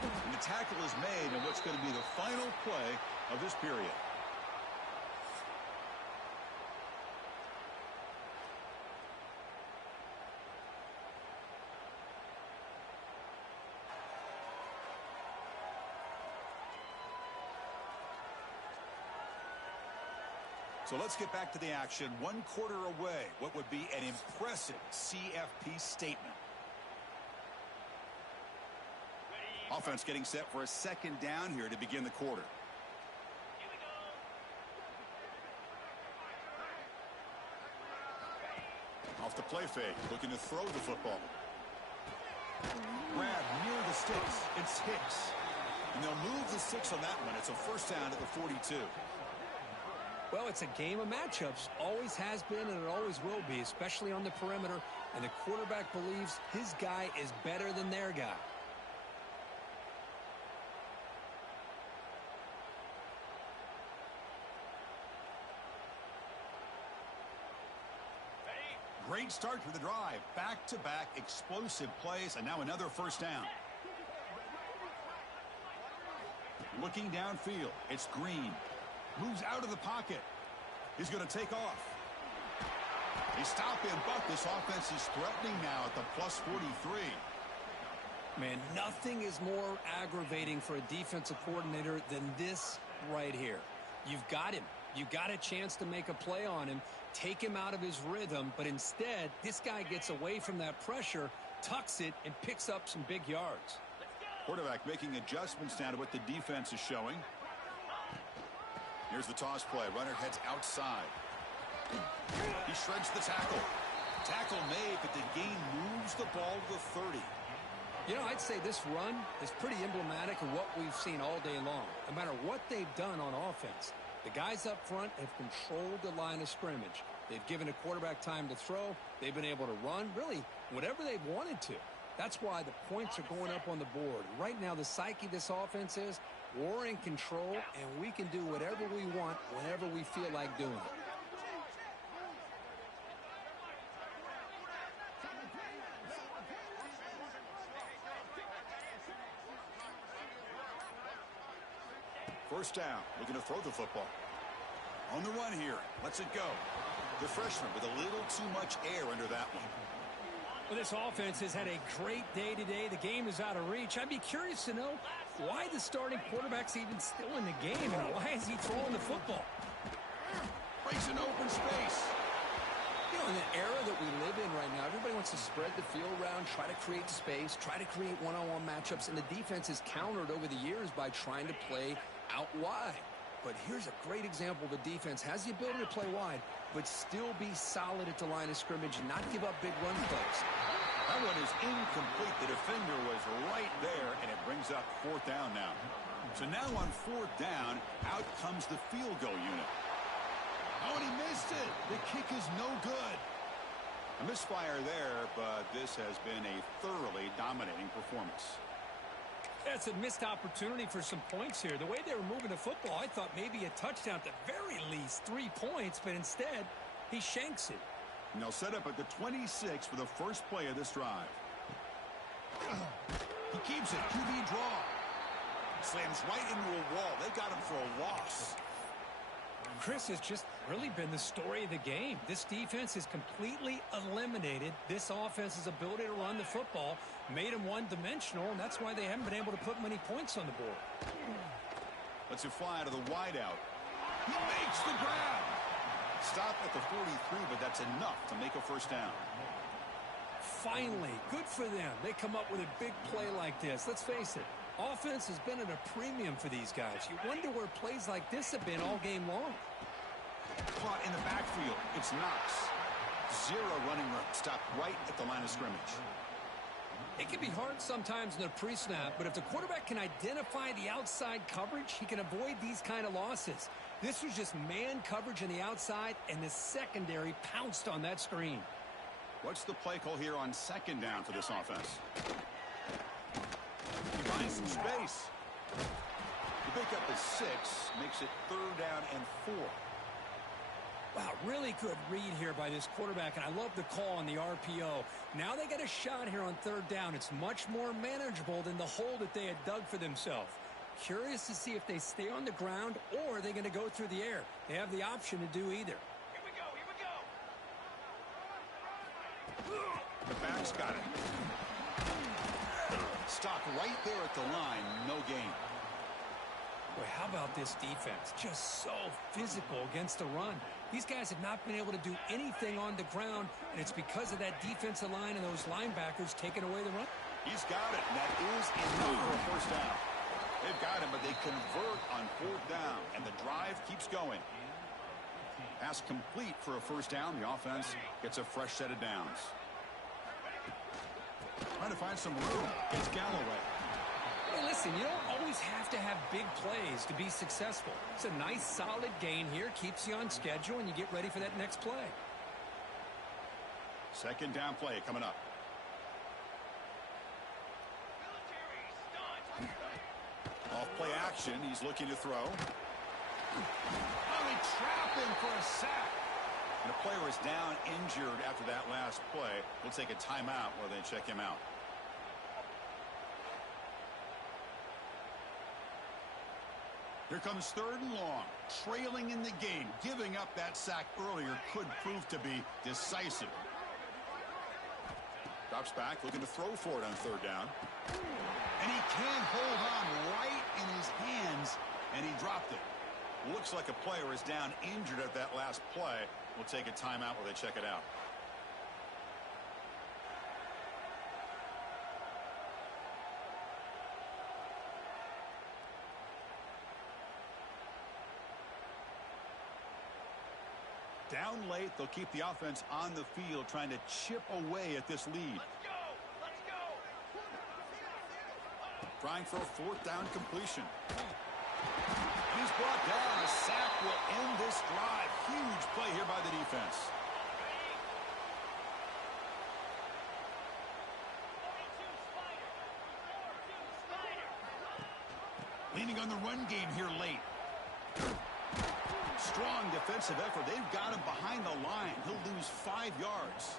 And the tackle is made in what's going to be the final play of this period. So let's get back to the action. 1 quarter away. What would be an impressive CFP statement. Offense getting set for a second down here to begin the quarter. Off the play fake, looking to throw the football. Grab near the sticks. It's Hicks. And they'll move the 6 on that one. It's a first down at the 42. Well, it's a game of matchups. Always has been and it always will be, especially on the perimeter. And the quarterback believes his guy is better than their guy. Great start for the drive. Back-to-back explosive plays, and now another first down. Looking downfield, it's Green. Moves out of the pocket. He's going to take off. He stopped in, but this offense is threatening now at the plus 43. Man, nothing is more aggravating for a defensive coordinator than this right here. You've got him. You got a chance to make a play on him, take him out of his rhythm, but instead, this guy gets away from that pressure, tucks it, and picks up some big yards. Quarterback making adjustments now to what the defense is showing. Here's the toss play. Runner heads outside. He shreds the tackle. Tackle made, but the gain moves the ball to the 30. You know, I'd say this run is pretty emblematic of what we've seen all day long. No matter what they've done on offense, the guys up front have controlled the line of scrimmage. They've given a quarterback time to throw. They've been able to run, really, whatever they've wanted to. That's why the points are going up on the board. Right now, the psyche of this offense is we're in control, and we can do whatever we want whenever we feel like doing it. First down, looking to throw the football. On the run here, lets it go. The freshman with a little too much air under that one. Well, this offense has had a great day today. The game is out of reach. I'd be curious to know why the starting quarterback's even still in the game, and why is he throwing the football? Breaks an open space. You know, in the era that we live in right now, everybody wants to spread the field around, try to create space, try to create one-on-one matchups, and the defense has countered over the years by trying to play out wide. But here's a great example. The defense has the ability to play wide, but still be solid at the line of scrimmage and not give up big run plays. That one is incomplete. The defender was right there, and it brings up 4th down now. So now on 4th down, out comes the field goal unit. Oh, and he missed it. The kick is no good. A misfire there, but this has been a thoroughly dominating performance. That's a missed opportunity for some points here. The way they were moving the football, I thought maybe a touchdown at the very least, 3 points, but instead, he shanks it. And they'll set up at the 26 for the first play of this drive. He keeps it. QB draw. Slams right into a wall. They got him for a loss. Chris, has just really been the story of the game. This defense has completely eliminated this offense's ability to run the football, made them one-dimensional, and that's why they haven't been able to put many points on the board. Lets it fly to the wideout. He makes the grab. Stop at the 43, but that's enough to make a first down. Finally, good for them. They come up with a big play like this. Let's face it, offense has been at a premium for these guys. You wonder where plays like this have been all game long. Caught in the backfield. It's Knox. 0 running room. Stopped right at the line of scrimmage. It can be hard sometimes in the pre-snap, but if the quarterback can identify the outside coverage, he can avoid these kind of losses. This was just man coverage on the outside, and the secondary pounced on that screen. What's the play call here on 2nd down for this offense? He finds some space. The pickup is 6, makes it 3rd down and 4. Wow, really good read here by this quarterback, and I love the call on the RPO. Now they got a shot here on 3rd down. It's much more manageable than the hole that they had dug for themselves. Curious to see if they stay on the ground or are they going to go through the air. They have the option to do either. Here we go, here we go. The back's got it. Stopped right there at the line, no gain. Boy, how about this defense? Just so physical against the run. These guys have not been able to do anything on the ground, and it's because of that defensive line and those linebackers taking away the run. He's got it, and that is enough for a first down. They've got him, but they convert on 4th down, and the drive keeps going. Pass complete for a first down. The offense gets a fresh set of downs. Trying to find some room. It's Galloway. Hey, listen, you don't always have to have big plays to be successful. It's a nice, solid gain here. Keeps you on schedule, and you get ready for that next play. 2nd down play coming up. Off play action. He's looking to throw. Oh, they trap him for a sack. And the player is down injured after that last play. We'll take a timeout while they check him out. Here comes 3rd and long. Trailing in the game. Giving up that sack earlier could prove to be decisive. Drops back, looking to throw for it on 3rd down. And he can't hold on right in his hands, and he dropped it. Looks like a player is down injured at that last play. We'll take a timeout while they check it out. Down late, they'll keep the offense on the field, trying to chip away at this lead. Let's go, let's go. Trying for a 4th down completion. He's brought down. A sack will end this drive. Huge play here by the defense. Leaning on the run game here late. Strong defensive effort. They've got him behind the line. He'll lose 5 yards.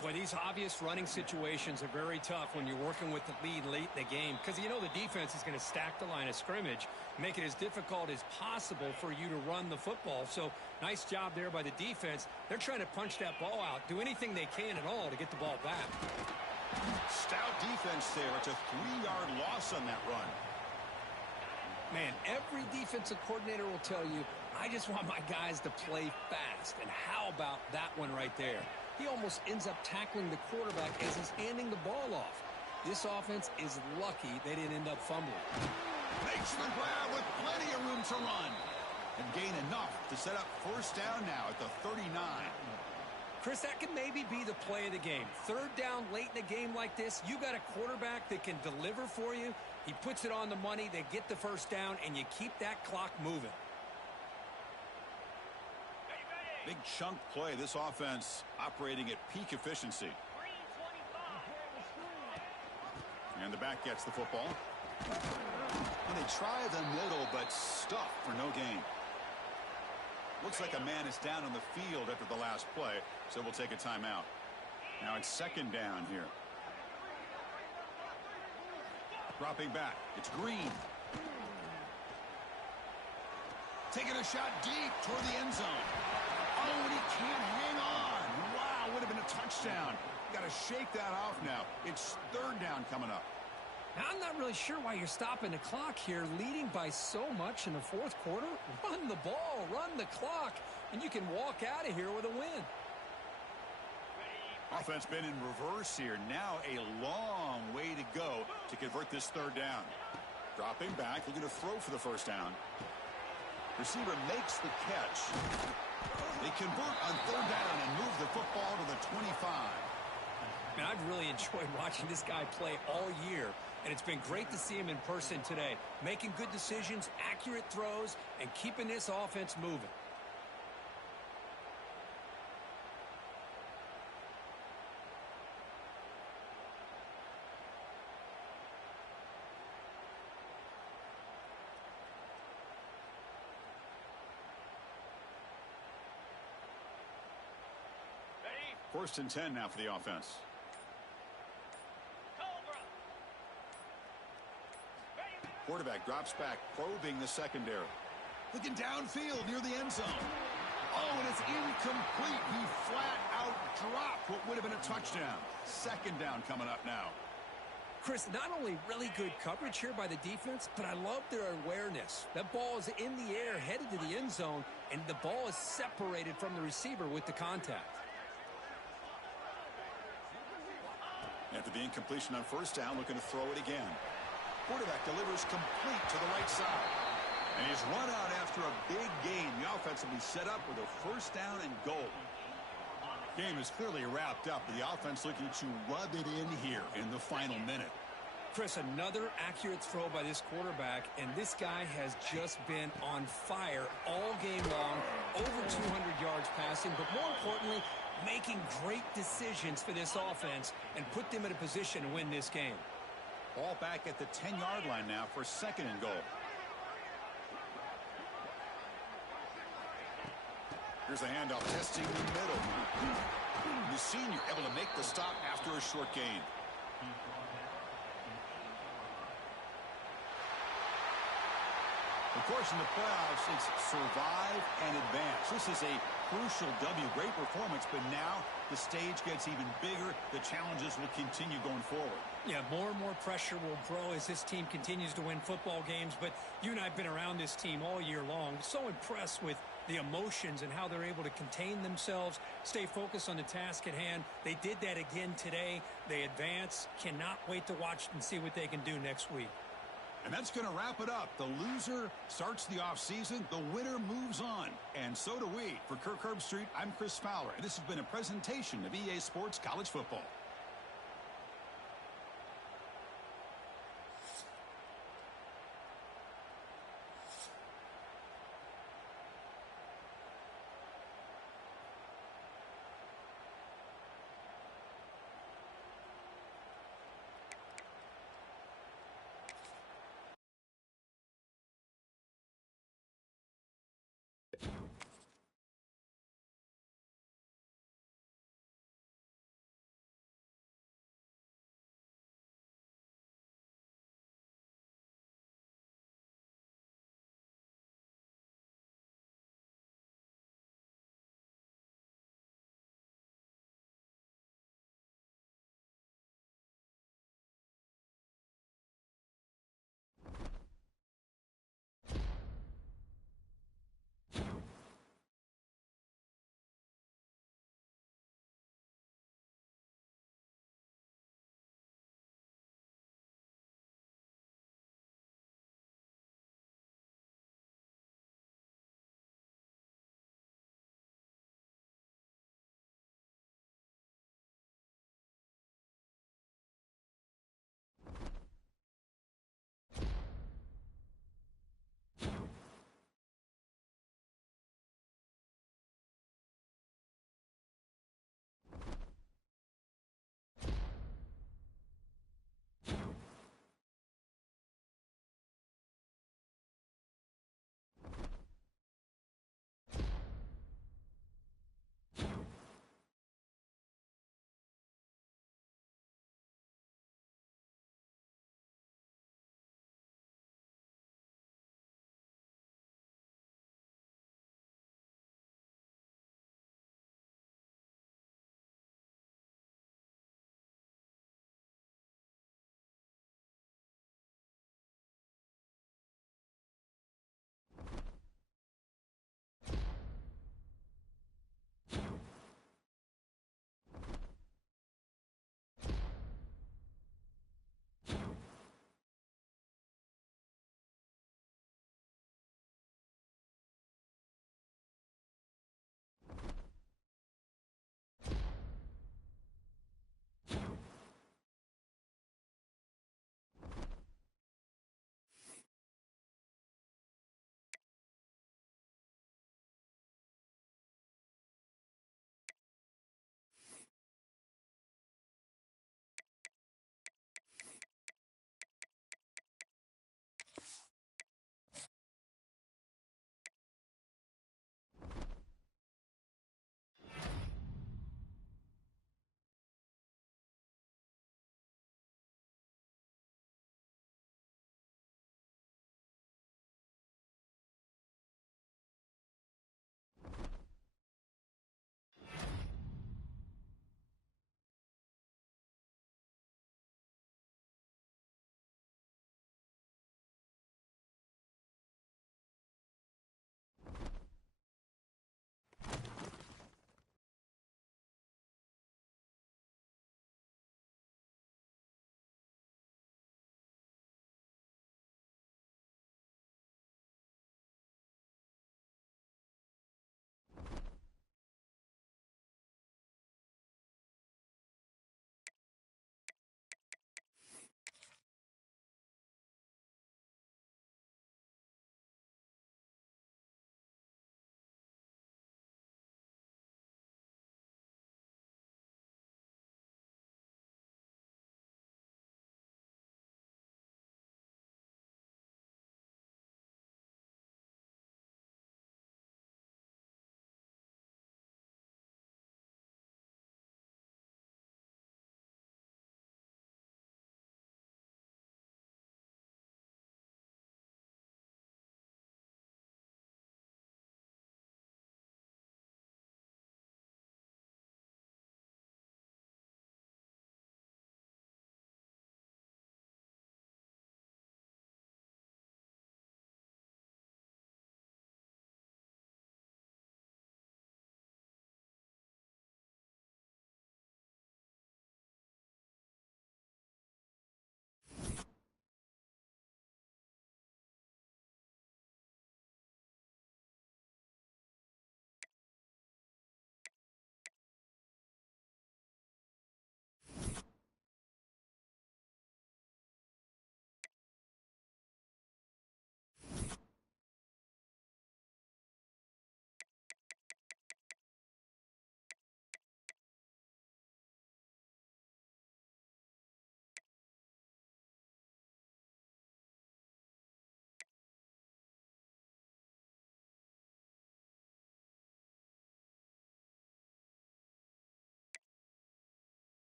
Boy, these obvious running situations are very tough when you're working with the lead late in the game because you know the defense is going to stack the line of scrimmage, make it as difficult as possible for you to run the football. So nice job there by the defense. They're trying to punch that ball out, do anything they can at all to get the ball back. Stout defense there. It's a 3-yard loss on that run. Man, every defensive coordinator will tell you, I just want my guys to play fast. And how about that one right there? He almost ends up tackling the quarterback as he's handing the ball off. This offense is lucky they didn't end up fumbling. Makes the grab with plenty of room to run. And gain enough to set up first down now at the 39. Chris, that could maybe be the play of the game. Third down late in a game like this, you got a quarterback that can deliver for you. He puts it on the money, they get the first down, and you keep that clock moving. Big chunk play. This offense operating at peak efficiency. And the back gets the football. And they try the middle, but stuff for no gain. Looks like a man is down on the field after the last play, so we'll take a timeout. Now it's second down here. Dropping back. It's Green. Taking a shot deep toward the end zone. Oh, and he can't hang on. Wow, would have been a touchdown. Got to shake that off now. It's third down coming up. I'm not really sure why you're stopping the clock here, leading by so much in the fourth quarter. Run the ball, run the clock, and you can walk out of here with a win. Offense been in reverse here. Now a long way to go to convert this third down. Dropping back, looking to throw for the first down. Receiver makes the catch. They convert on third down and move the football to the 25. Man, I've really enjoyed watching this guy play all year, and it's been great to see him in person today, making good decisions, accurate throws, and keeping this offense moving. First and 10 now for the offense. Quarterback drops back, probing the secondary. Looking downfield near the end zone. Oh, and it's incomplete. He flat out dropped what would have been a touchdown. Second down coming up now. Chris, not only really good coverage here by the defense, but I love their awareness. That ball is in the air, headed to the end zone, and the ball is separated from the receiver with the contact. After the incompletion on first down, looking to throw it again. Quarterback delivers complete to the right side. And he's run out after a big gain. The offense will be set up with a first down and goal. Game is clearly wrapped up. The offense looking to rub it in here in the final minute. Chris, another accurate throw by this quarterback, and this guy has just been on fire all game long. Over 200 yards passing, but more importantly, making great decisions for this offense and put them in a position to win this game. Ball back at the 10-yard line now for second and goal. Here's a handoff, testing the middle. The senior able to make the stop after a short gain. Of course, in the playoffs, it's survive and advance. This is a crucial W. Great performance, but now the stage gets even bigger. The challenges will continue going forward. Yeah, more and more pressure will grow as this team continues to win football games. But you and I have been around this team all year long. So impressed with the emotions and how they're able to contain themselves, stay focused on the task at hand. They did that again today. They advance. Cannot wait to watch and see what they can do next week. And that's going to wrap it up. The loser starts the offseason. The winner moves on. And so do we. For Kirk Herbstreit, I'm Chris Fowler. And this has been a presentation of EA Sports College Football.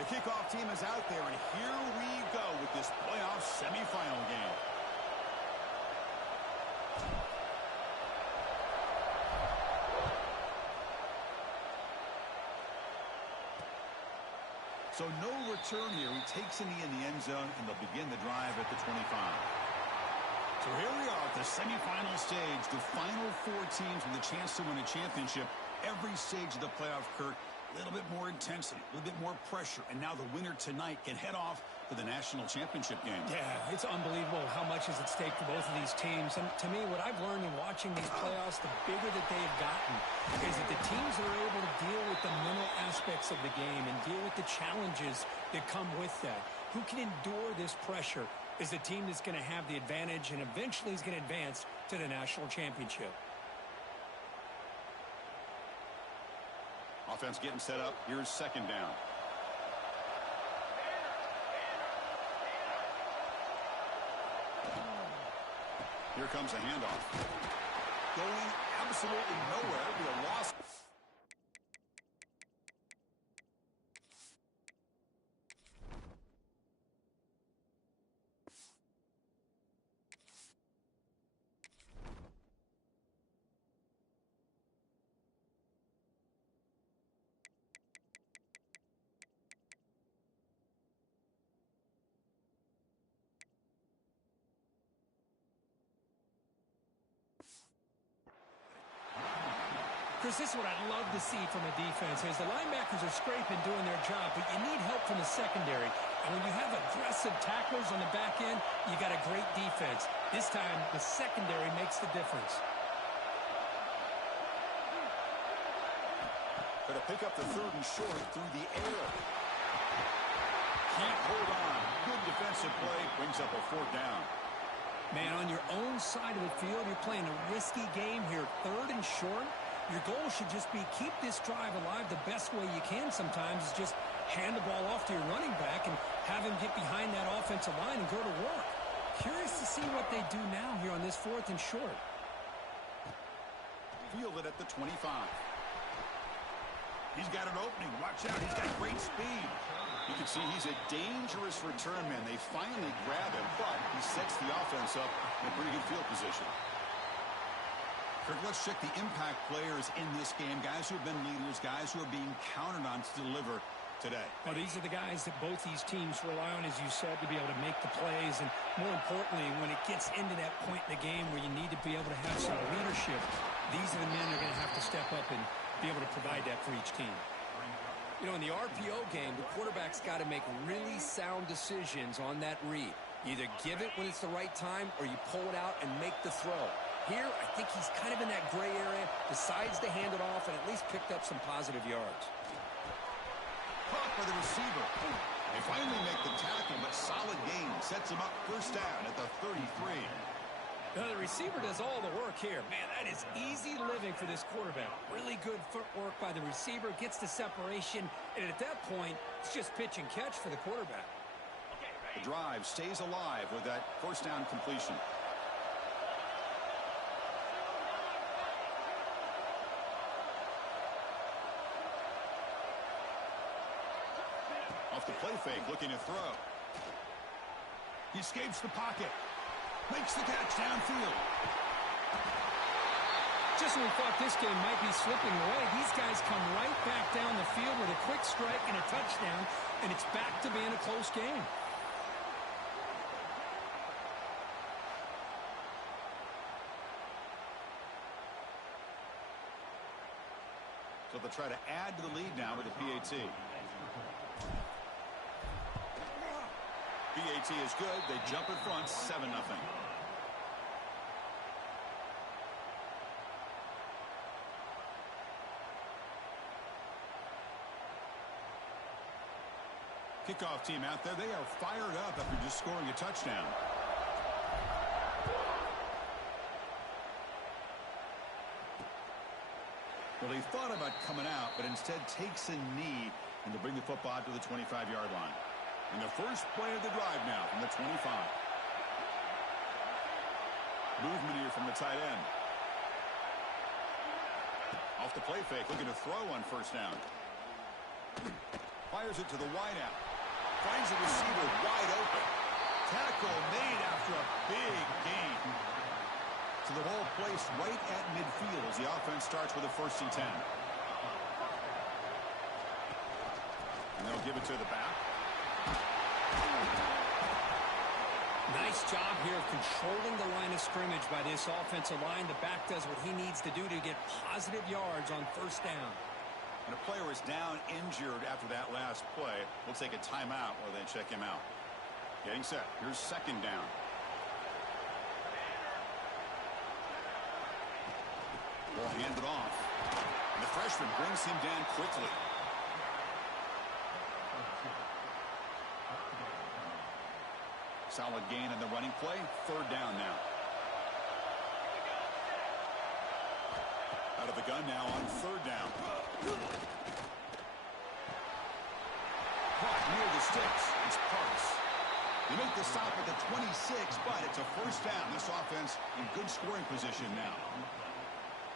The kickoff team is out there, and here we go with this playoff semifinal game. So no return here. He takes a knee in the end zone, and they'll begin the drive at the 25. So here we are at the semifinal stage. The final four teams with a chance to win a championship. Every stage of the playoff, Kirk, a little bit more intensity, a little bit more pressure. And now the winner tonight can head off to the national championship game. Yeah, it's unbelievable how much is at stake for both of these teams. And to me, what I've learned in watching these playoffs, the bigger that they've gotten, is that the teams that are able to deal with the mental aspects of the game and deal with the challenges that come with that, who can endure this pressure, is the team that's going to have the advantage and eventually is going to advance to the national championship. Offense getting set up. Here's second down. Here comes a handoff. Going absolutely nowhere. It'll be a loss. Chris, this is what I'd love to see from a defense is the linebackers are scraping, doing their job, but you need help from the secondary. And when you have aggressive tacklers on the back end, you got a great defense. This time, the secondary makes the difference. Going to pick up the third and short through the air. Can't hold on. Good defensive play. Brings up a fourth down. Man, on your own side of the field, you're playing a risky game here. Third and short. Your goal should just be keep this drive alive the best way you can sometimes is just hand the ball off to your running back and have him get behind that offensive line and go to work. Curious to see what they do now here on this fourth and short. Fielded at the 25. He's got an opening. Watch out. He's got great speed. You can see he's a dangerous return man. They finally grab him, but he sets the offense up in a pretty good field position. Kirk, let's check the impact players in this game. Guys who have been leaders, guys who are being counted on to deliver today. Well, these are the guys that both these teams rely on, as you said, to be able to make the plays. And more importantly, when it gets into that point in the game where you need to be able to have some leadership, these are the men that are going to have to step up and be able to provide that for each team. You know, in the RPO game, the quarterback's got to make really sound decisions on that read. You either give it when it's the right time or you pull it out and make the throw. Here, I think he's kind of in that gray area, decides to hand it off, and at least picked up some positive yards. Caught by the receiver. They finally make the tackle, but solid gain sets him up first down at the 33. Now, the receiver does all the work here. Man, that is easy living for this quarterback. Really good footwork by the receiver, gets the separation, and at that point, it's just pitch and catch for the quarterback. The drive stays alive with that first down completion. Off the play fake, looking to throw. He escapes the pocket. Makes the catch downfield. Just when we thought this game might be slipping away, these guys come right back down the field with a quick strike and a touchdown, and it's back to being a close game. So they'll try to add to the lead now with a PAT. PAT is good. They jump in front, 7-0. Kickoff team out there. They are fired up after just scoring a touchdown. Well, they thought about coming out, but instead takes a knee and to bring the football to the 25-yard line. And the first play of the drive now from the 25. Movement here from the tight end. Off the play fake, looking to throw on first down. Fires it to the wideout. Finds the receiver wide open. Tackle made after a big gain. So the ball placed right at midfield as the offense starts with a 1st and 10. And they'll give it to the back. Nice job here of controlling the line of scrimmage by this offensive line. The back does what he needs to do to get positive yards on 1st down. And a player is down injured after that last play. We'll take a timeout while they check him out. Getting set. Here's 2nd down. Ball handed off. And the freshman brings him down quickly. Solid gain in the running play. 3rd down now. Out of the gun now on 3rd down. Caught near the sticks. It's Parks. They make the stop at the 26, but it's a 1st down. This offense in good scoring position now.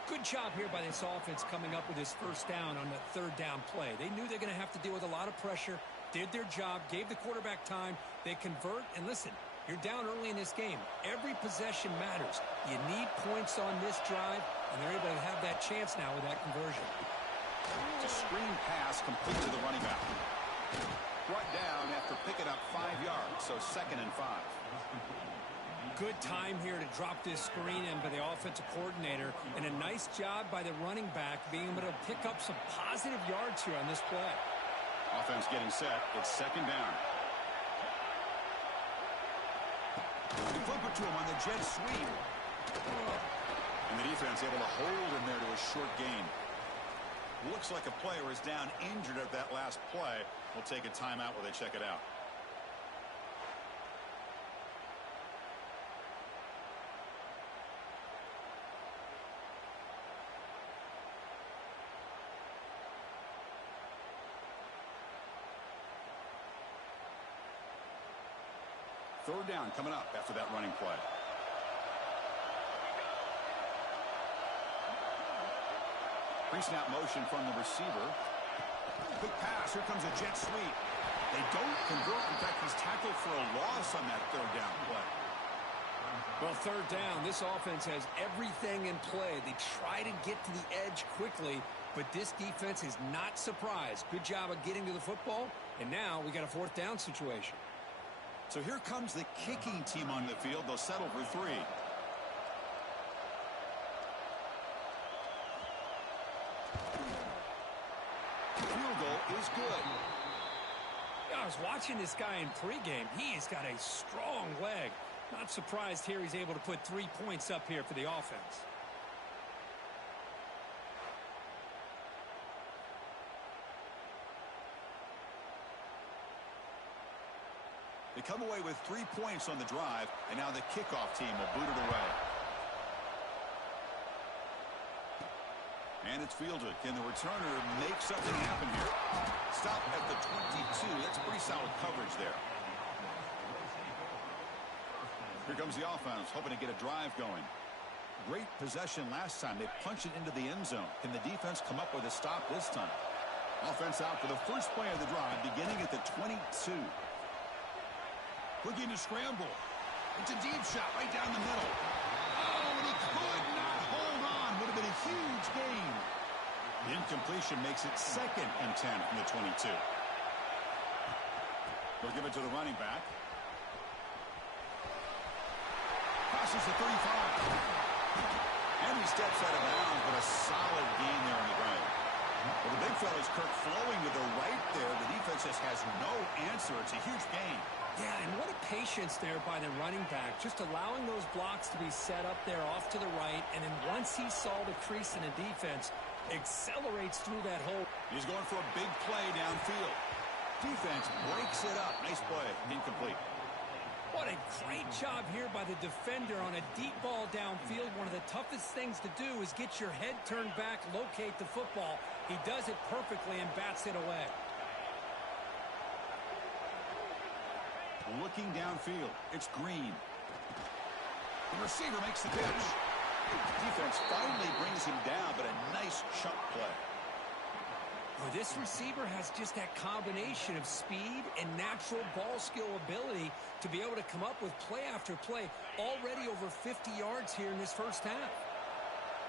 Good job here by this offense coming up with his 1st down on the 3rd down play. They knew they're going to have to deal with a lot of pressure, did their job, gave the quarterback time. They convert, and listen, you're down early in this game. Every possession matters. You need points on this drive, and they're able to have that chance now with that conversion. It's a screen pass complete to the running back. Brought down after picking up 5 yards, so 2nd and 5. Good time here to drop this screen in by the offensive coordinator, and a nice job by the running back being able to pick up some positive yards here on this play. Offense getting set. It's 2nd down. They flip it to him on the jet sweep. And the defense able to hold him there to a short gain. Looks like a player is down injured at that last play. We'll take a timeout while they check it out. Third down coming up after that running play. Pre-snap motion from the receiver. Quick pass. Here comes a jet sweep. They don't convert. In fact, he's tackled for a loss on that 3rd down play. Well, 3rd down, this offense has everything in play. They try to get to the edge quickly, but this defense is not surprised. Good job of getting to the football, and now we got a 4th down situation. So here comes the kicking team on the field. They'll settle for 3. Field goal is good. Yeah, I was watching this guy in pregame. He's got a strong leg. Not surprised here he's able to put 3 points up here for the offense. They come away with 3 points on the drive, and now the kickoff team will boot it away. And it's fielded. Can the returner make something happen here? Stop at the 22. That's pretty solid coverage there. Here comes the offense, hoping to get a drive going. Great possession last time. They punched it into the end zone. Can the defense come up with a stop this time? Offense out for the first play of the drive, beginning at the 22. Looking to scramble. It's a deep shot right down the middle. Oh, and he could not hold on. Would have been a huge gain. The incompletion makes it 2nd and 10 from the 22. They'll give it to the running back. Crosses the 35. And he steps out of bounds, but a solid gain there on the ground. Well, the big fella's Kirk flowing to the right there. The defense just has no answer. It's a huge gain. Yeah, and what a patience there by the running back, just allowing those blocks to be set up there off to the right, and then once he saw the crease in the defense, accelerates through that hole. He's going for a big play downfield. Defense breaks it up. Nice play. Incomplete. What a great job here by the defender on a deep ball downfield. One of the toughest things to do is get your head turned back, locate the football. He does it perfectly and bats it away. Looking downfield. It's Green. The receiver makes the catch. Defense finally brings him down, but a nice chunk play. Well, this receiver has just that combination of speed and natural ball skill ability to be able to come up with play after play. Already over 50 yards here in this first half.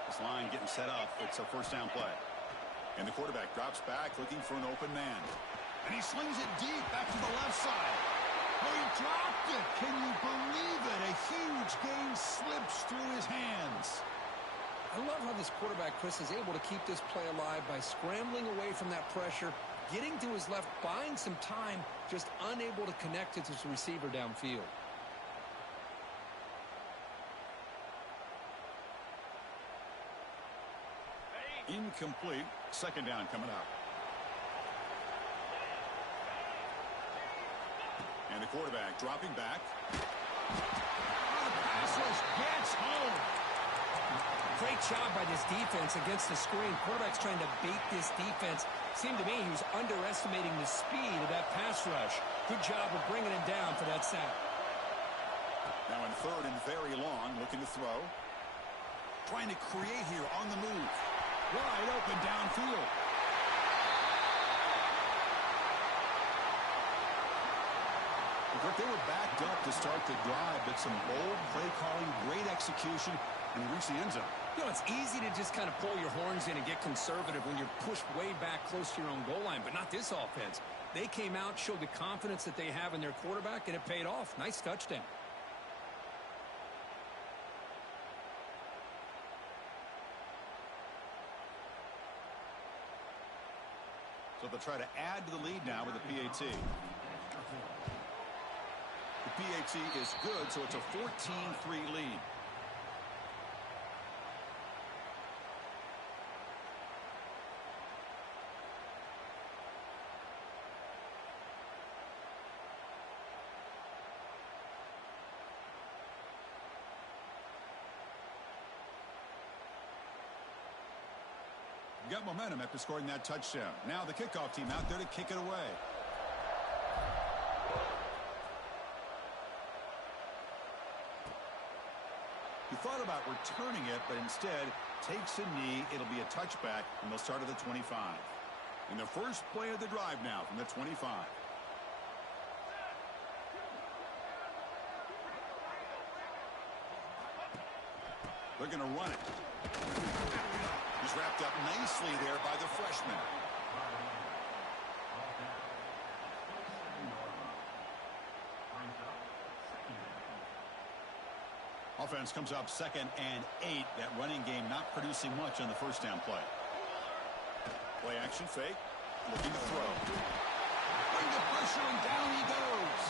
This line getting set up. It's a first down play. And the quarterback drops back looking for an open man. And he slings it deep back to the left side. Oh, he dropped it. Can you believe it? A huge gain slips through his hands. I love how this quarterback, Chris, is able to keep this play alive by scrambling away from that pressure, getting to his left, buying some time, just unable to connect it to his receiver downfield. Incomplete. Second down coming up. And the quarterback dropping back. Oh, the pass rush gets home. Great job by this defense against the screen. Quarterback's trying to bait this defense. Seemed to me he was underestimating the speed of that pass rush. Good job of bringing him down for that sack. Now in third and very long, looking to throw. Trying to create here on the move. Wide open downfield. They were backed up to start the drive, but some bold play calling, great execution, and reach the end zone. You know, it's easy to just kind of pull your horns in and get conservative when you're pushed way back close to your own goal line, but not this offense. They came out, showed the confidence that they have in their quarterback, and it paid off. Nice touchdown. So they'll try to add to the lead now with the PAT. The PAT is good, so it's a 14-3 lead. Got momentum after scoring that touchdown. Now the kickoff team out there to kick it away. He thought about returning it, but instead takes a knee. It'll be a touchback, and they'll start at the 25. And the first play of the drive now from the 25. They're going to run it. He's wrapped up nicely there by the freshman. Offense comes up 2nd and 8. That running game not producing much on the first down play. Play action fake. Looking to throw. Bring the pressure and down he goes.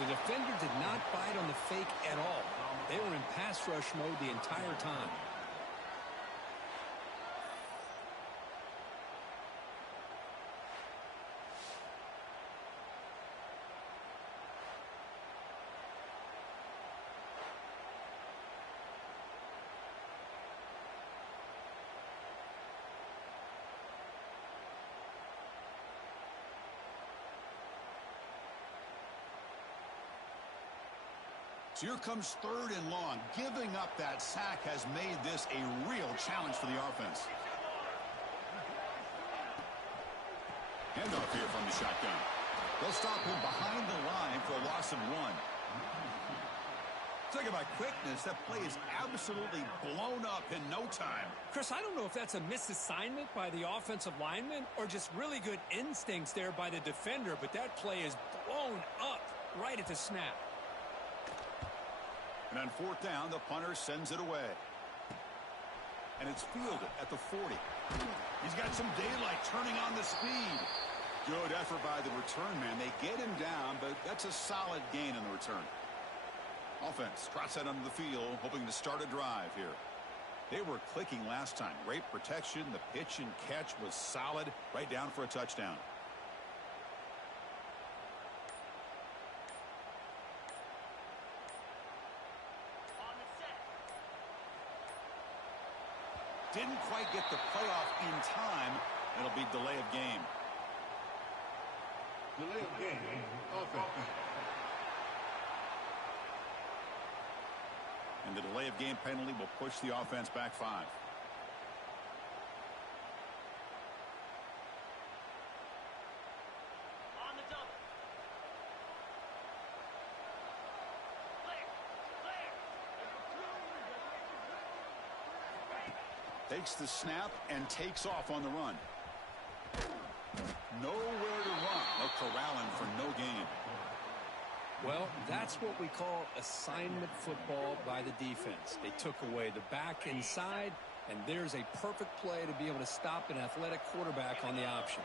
The defender did not bite on the fake at all. They were in pass rush mode the entire time. So here comes 3rd and long. Giving up that sack has made this a real challenge for the offense. Handoff here from the shotgun. They'll stop him behind the line for a loss of 1. Talk about quickness. That play is absolutely blown up in no time. Chris, I don't know if that's a misassignment by the offensive lineman or just really good instincts there by the defender, but that play is blown up right at the snap. And on 4th down, the punter sends it away. And it's fielded at the 40. He's got some daylight turning on the speed. Good effort by the return man. They get him down, but that's a solid gain on the return. Offense trots that onto the field, hoping to start a drive here. They were clicking last time. Great protection. The pitch and catch was solid. Right down for a touchdown. Didn't quite get the playoff in time. It'll be delay of game. Delay of game, offense. And the delay of game penalty will push the offense back 5. Takes the snap and takes off on the run. Nowhere to run. They'll corral him for no gain. Well, that's what we call assignment football by the defense. They took away the back inside, and there's a perfect play to be able to stop an athletic quarterback on the option.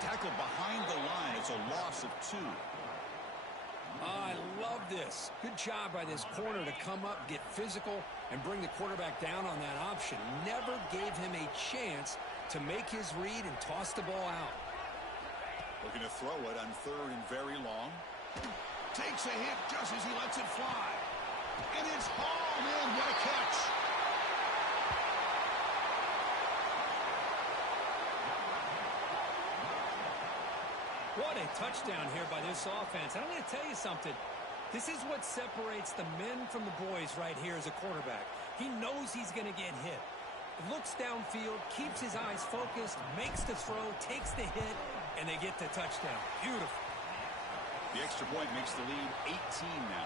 Tackle behind the line. It's a loss of 2. I love this. Good job by this corner to come up, get physical, and bring the quarterback down on that option. Never gave him a chance to make his read and toss the ball out. Looking to throw it on 3rd and very long. Takes a hit just as he lets it fly. And it's hauled in. What a catch. What a touchdown here by this offense. And I'm going to tell you something. This is what separates the men from the boys right here as a quarterback. He knows he's going to get hit. Looks downfield, keeps his eyes focused, makes the throw, takes the hit, and they get the touchdown. Beautiful. The extra point makes the lead 18 now.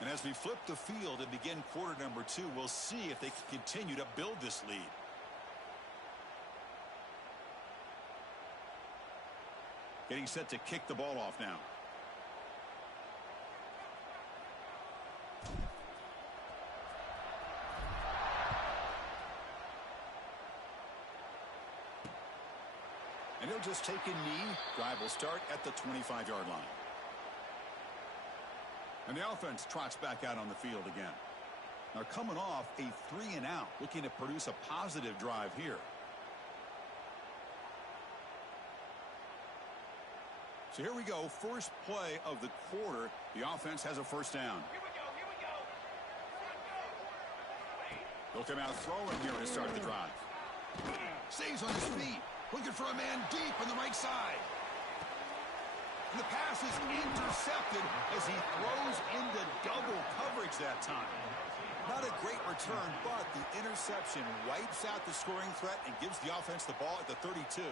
And as we flip the field and begin quarter number 2, we'll see if they can continue to build this lead. Getting set to kick the ball off now. And he'll just take a knee. Drive will start at the 25-yard line. And the offense trots back out on the field again. They're coming off a 3-and-out, looking to produce a positive drive here. So here we go, first play of the quarter. The offense has a first down. Here we go. They'll come out throwing here to start the drive. Stays on his feet, looking for a man deep on the right side. And the pass is intercepted as he throws into double coverage that time. Not a great return, but the interception wipes out the scoring threat and gives the offense the ball at the 32.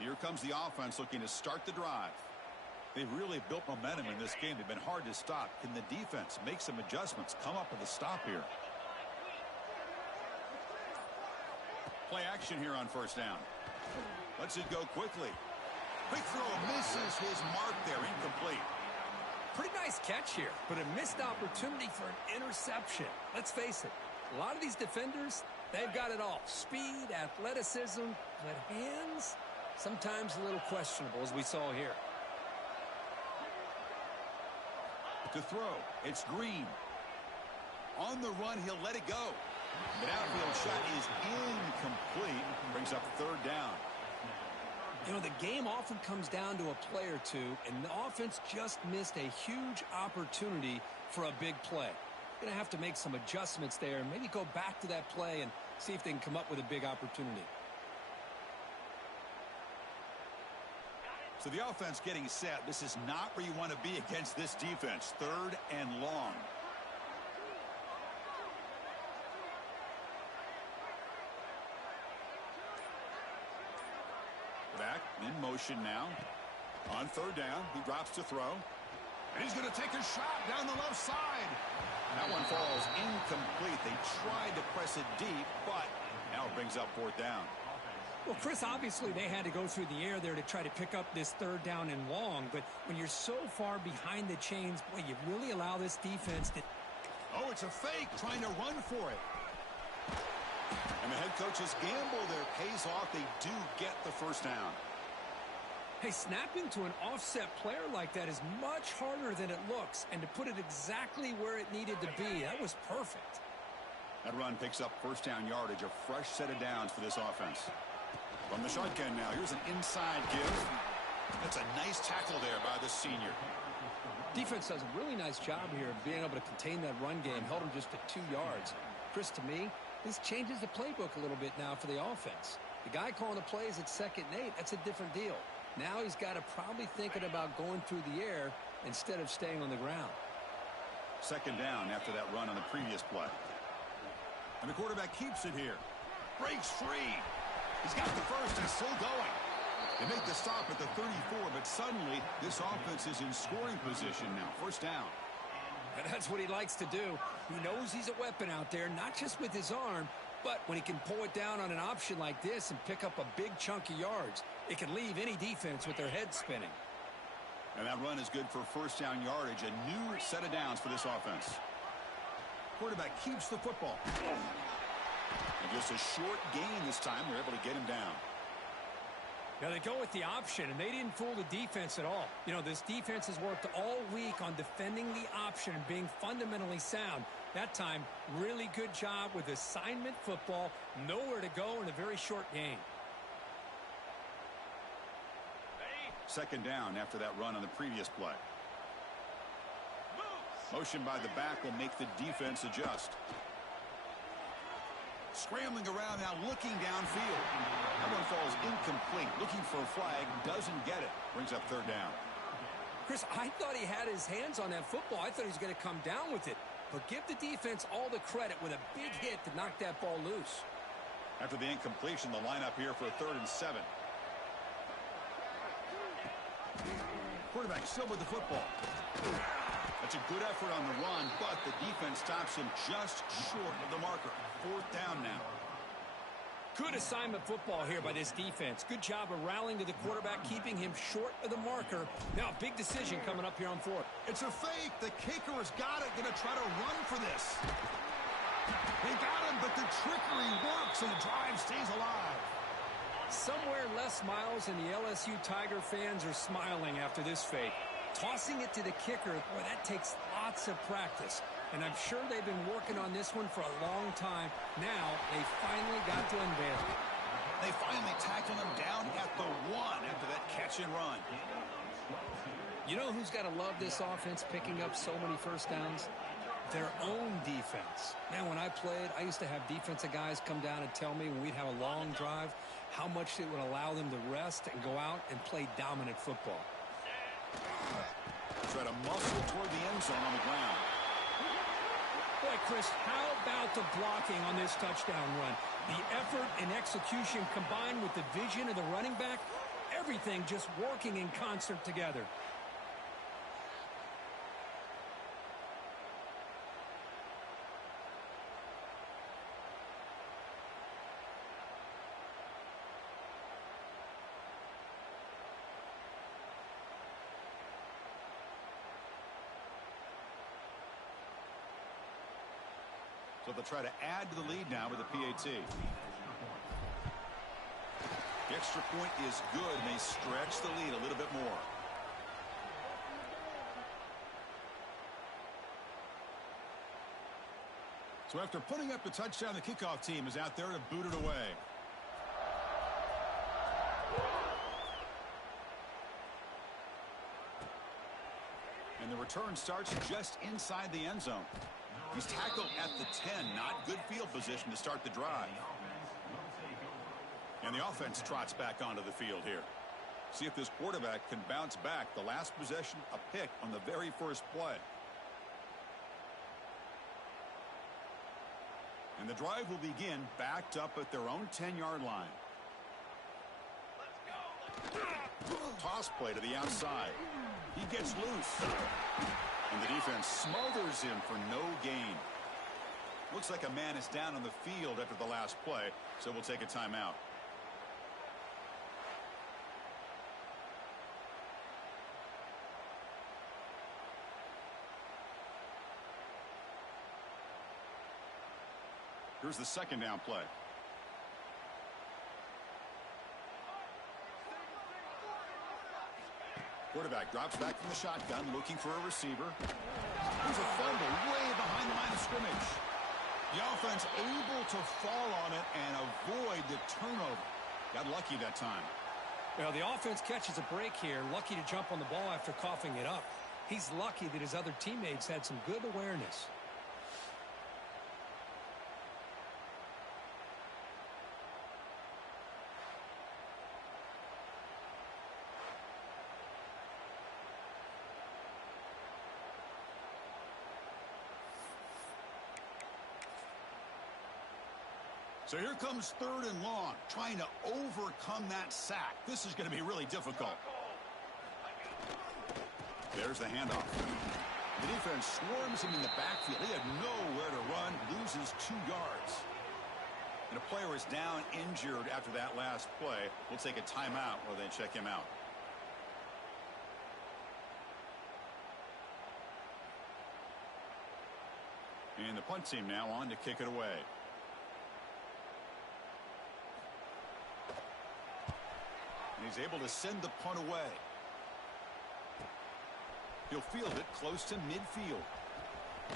Here comes the offense looking to start the drive. They've really built momentum in this game. They've been hard to stop. Can the defense make some adjustments, come up with a stop here? Play action here on first down. Lets it go quickly. Quick throw, misses his mark there, incomplete. Pretty nice catch here, but a missed opportunity for an interception. Let's face it, a lot of these defenders, they've got it all. Speed, athleticism, but hands, sometimes a little questionable, as we saw here. To throw, it's Green. On the run, he'll let it go. The outfield shot is incomplete. Brings up third down. You know, the game often comes down to a play or two, and the offense just missed a huge opportunity for a big play. Going to have to make some adjustments there and maybe go back to that play and see if they can come up with a big opportunity. So the offense getting set. This is not where you want to be against this defense. Third and long. Back in motion now. On third down, he drops to throw. And he's going to take a shot down the left side. That one falls incomplete. They tried to press it deep, but now it brings up fourth down. Well, Chris, obviously they had to go through the air there to try to pick up this third down and long, but when you're so far behind the chains, boy, you really allow this defense to... Oh, it's a fake, trying to run for it. And the head coach's gamble there pays off. They do get the first down. Hey, snapping to an offset player like that is much harder than it looks, and to put it exactly where it needed to be, that was perfect. That run picks up first down yardage, a fresh set of downs for this offense. From the shotgun now, here's an inside give. That's a nice tackle there by the senior. Defense does a really nice job here of being able to contain that run game, held him just at 2 yards. Chris, to me, this changes the playbook a little bit now for the offense. The guy calling the plays at 2nd and 8, that's a different deal. Now he's got to probably thinking about going through the air instead of staying on the ground. 2nd down after that run on the previous play. And the quarterback keeps it here. Breaks free. He's got the first and still going. They make the stop at the 34, but suddenly this offense is in scoring position now. 1st down. And that's what he likes to do. He knows he's a weapon out there, not just with his arm, but when he can pull it down on an option like this and pick up a big chunk of yards, it can leave any defense with their head spinning. And that run is good for 1st down yardage, a new set of downs for this offense. Quarterback keeps the football. And just a short gain this time. They're able to get him down. Now they go with the option, and they didn't fool the defense at all. You know, this defense has worked all week on defending the option and being fundamentally sound. That time, really good job with assignment football. Nowhere to go in a very short game. 2nd down after that run on the previous play. Motion by the back will make the defense adjust. Scrambling around now, looking downfield. That one falls incomplete. Looking for a flag, doesn't get it. Brings up 3rd down. Chris, I thought he had his hands on that football. I thought he was going to come down with it. But give the defense all the credit with a big hit to knock that ball loose. After the incompletion, the lineup here for a 3rd and 7. Quarterback still with the football. That's a good effort on the run, but the defense stops him just short of the marker. 4th down now. Good assignment football here by this defense. Good job of rallying to the quarterback, keeping him short of the marker. Now a big decision coming up here on 4th. It's a fake. The kicker has got it. Going to try to run for this. They got him, but the trickery works and the drive stays alive. Somewhere Les Miles and the LSU Tiger fans are smiling after this fake. Tossing it to the kicker, boy, that takes lots of practice. And I'm sure they've been working on this one for a long time. Now they finally got to unveil it. They finally tackled him down at the 1 after that catch and run. You know who's got to love this offense picking up so many 1st downs? Their own defense. Man, when I played, I used to have defensive guys come down and tell me when we'd have a long drive how much it would allow them to rest and go out and play dominant football. Try to muscle toward the end zone on the ground. Boy, Chris, how about the blocking on this touchdown run? The effort and execution combined with the vision of the running back, everything just working in concert together. So they'll try to add to the lead now with a PAT. The extra point is good, and they stretch the lead a little bit more. So after putting up the touchdown, the kickoff team is out there to boot it away. And the return starts just inside the end zone. He's tackled at the 10. Not good field position to start the drive. And the offense trots back onto the field here. See if this quarterback can bounce back. The last possession, a pick on the very first play. And the drive will begin backed up at their own 10-yard line. Toss play to the outside. He gets loose. And the defense smothers him for no gain. Looks like a man is down on the field after the last play, so we'll take a timeout. Here's the 2nd down play. Quarterback drops back from the shotgun, looking for a receiver. There's a fumble way behind the line of scrimmage. The offense able to fall on it and avoid the turnover. Got lucky that time. Well, the offense catches a break here, lucky to jump on the ball after coughing it up. He's lucky that his other teammates had some good awareness. So here comes 3rd and long, trying to overcome that sack. This is going to be really difficult. There's the handoff. The defense swarms him in the backfield. He had nowhere to run, loses 2 yards. And a player is down injured after that last play. We'll take a timeout while they check him out. And the punt team now on to kick it away. And he's able to send the punt away. He'll field it close to midfield.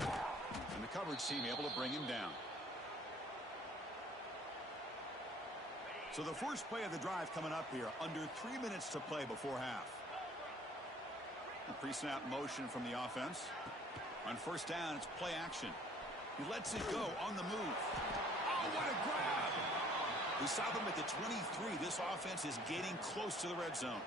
And the coverage team able to bring him down. So the first play of the drive coming up here. Under 3 minutes to play before half. A pre-snap motion from the offense. On first down, it's play action. He lets it go on the move. Oh, what a grab! We saw them at the 23. This offense is getting close to the red zone.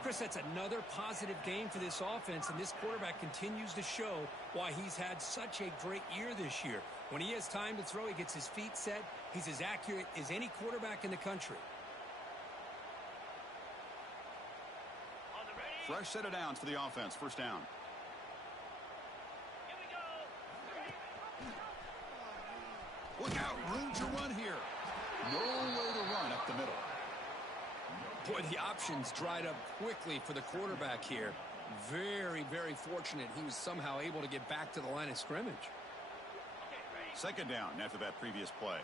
Chris, that's another positive game for this offense, and this quarterback continues to show why he's had such a great year this year. When he has time to throw, he gets his feet set. He's as accurate as any quarterback in the country. Fresh set of downs for the offense. First down. Look out, room to run here. No way to run up the middle. Boy, the options dried up quickly for the quarterback here. Very, very fortunate he was somehow able to get back to the line of scrimmage. Second down after that previous play.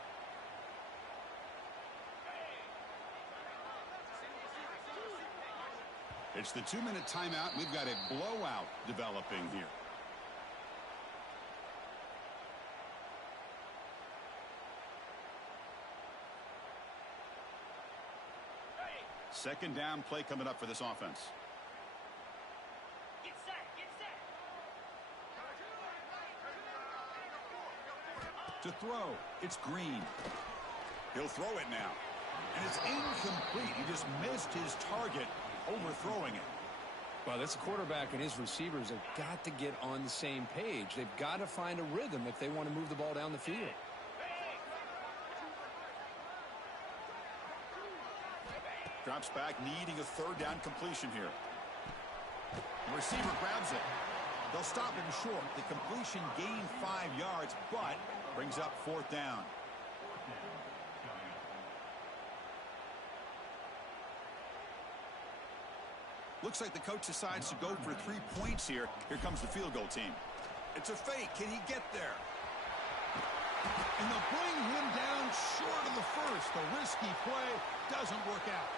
It's the 2-minute timeout. We've got a blowout developing here. Second down play coming up for this offense. Get set, get set. To throw, it's Green. He'll throw it now. And it's incomplete. He just missed his target, overthrowing it. Well, this quarterback and his receivers have got to get on the same page. They've got to find a rhythm if they want to move the ball down the field. Drops back, needing a third down completion here. The receiver grabs it. They'll stop him short. The completion gained 5 yards, but brings up 4th down. Looks like the coach decides to go for 3 points here. Here comes the field goal team. It's a fake. Can he get there? And they'll bring him down short of the first. The risky play doesn't work out.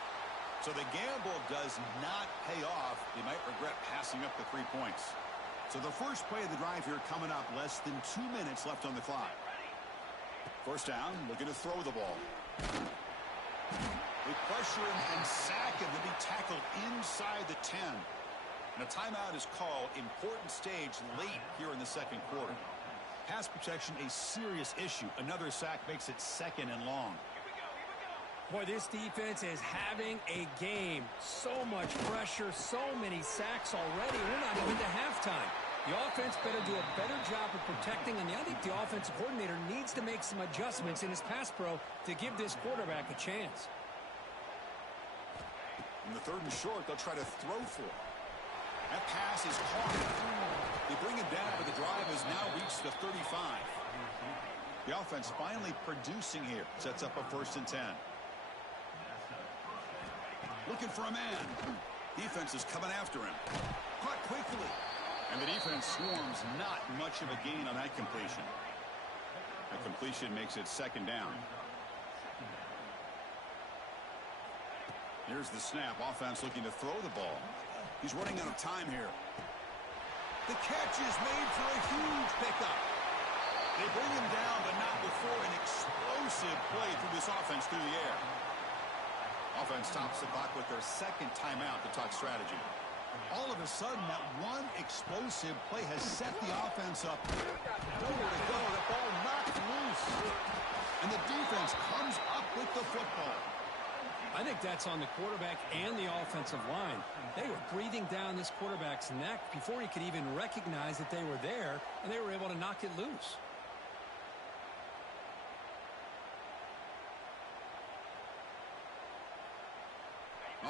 So the gamble does not pay off. They might regret passing up the 3 points. So the first play of the drive here coming up. Less than 2 minutes left on the clock. First down, looking to throw the ball. They pressure him and sack him to be tackled inside the 10. And a timeout is called. Important stage late here in the second quarter. Pass protection, a serious issue. Another sack makes it 2nd and long. Boy, this defense is having a game. So much pressure, so many sacks already. We're not even to halftime. The offense better do a better job of protecting, and I think the offensive coordinator needs to make some adjustments in his pass pro to give this quarterback a chance. In the 3rd and short, they'll try to throw for it. That pass is caught. They bring him down, but the drive has now reached the 35. The offense finally producing here. Sets up a 1st and 10. Looking for a man. Defense is coming after him. Caught quickly. And the defense swarms. Not much of a gain on that completion. That completion makes it 2nd down. Here's the snap. Offense looking to throw the ball. He's running out of time here. The catch is made for a huge pickup. They bring him down, but not before an explosive play through this offense through the air. Offense tops the clock with their second timeout to talk strategy. All of a sudden, that one explosive play has set the offense up. Nowhere to go. The ball knocked loose. And the defense comes up with the football. I think that's on the quarterback and the offensive line. They were breathing down this quarterback's neck before he could even recognize that they were there, and they were able to knock it loose.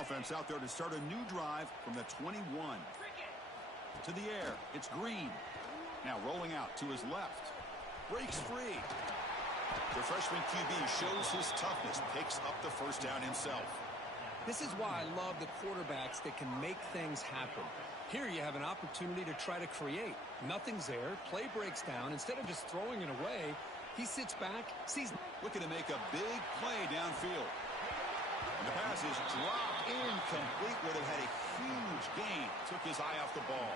Offense out there to start a new drive from the 21. To the air. It's Green. Now rolling out to his left. Breaks free. The freshman QB shows his toughness. Picks up the first down himself. This is why I love the quarterbacks that can make things happen. Here you have an opportunity to try to create. Nothing's there. Play breaks down. Instead of just throwing it away, he sits back, sees... Looking to make a big play downfield. And the pass is dropped incomplete. Would have had a huge gain. Took his eye off the ball.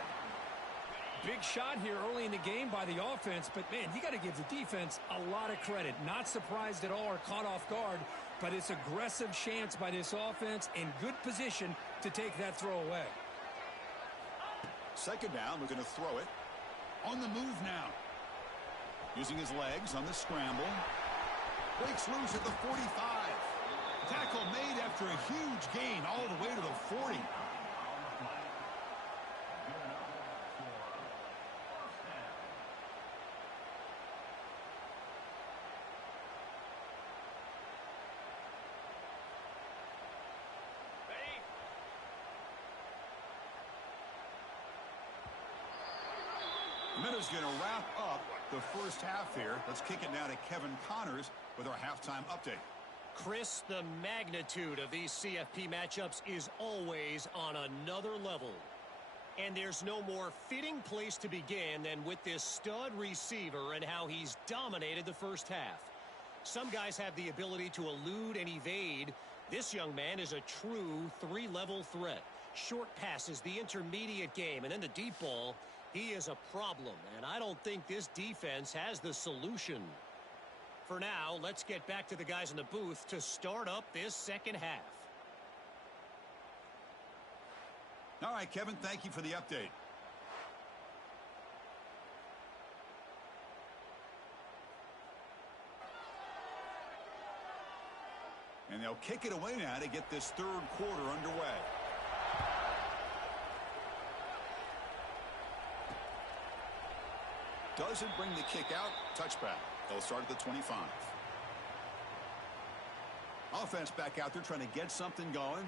Big shot here early in the game by the offense, but man, you got to give the defense a lot of credit. Not surprised at all or caught off guard, but it's aggressive chance by this offense in good position to take that throw away. Second down, looking to throw it. On the move now. Using his legs on the scramble. Breaks loose at the 45. Tackle made after a huge gain all the way to the 40. Minute's going to wrap up the first half here. Let's kick it now to Kevin Connors with our halftime update. Chris, the magnitude of these CFP matchups is always on another level. And there's no more fitting place to begin than with this stud receiver and how he's dominated the first half. Some guys have the ability to elude and evade. This young man is a true three-level threat. Short passes, the intermediate game, and then the deep ball. He is a problem, and I don't think this defense has the solution. For now, let's get back to the guys in the booth to start up this second half. All right, Kevin, thank you for the update. And they'll kick it away now to get this third quarter underway. Doesn't bring the kick out. Touchback. They'll start at the 25. Offense back out there trying to get something going.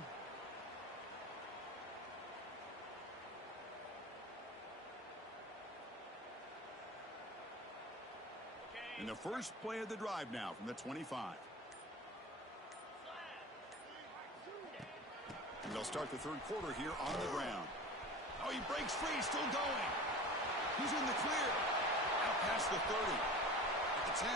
And the first play of the drive now from the 25. And they'll start the third quarter here on the ground. Oh, he breaks free, still going. He's in the clear. Out past the 30. At the 10.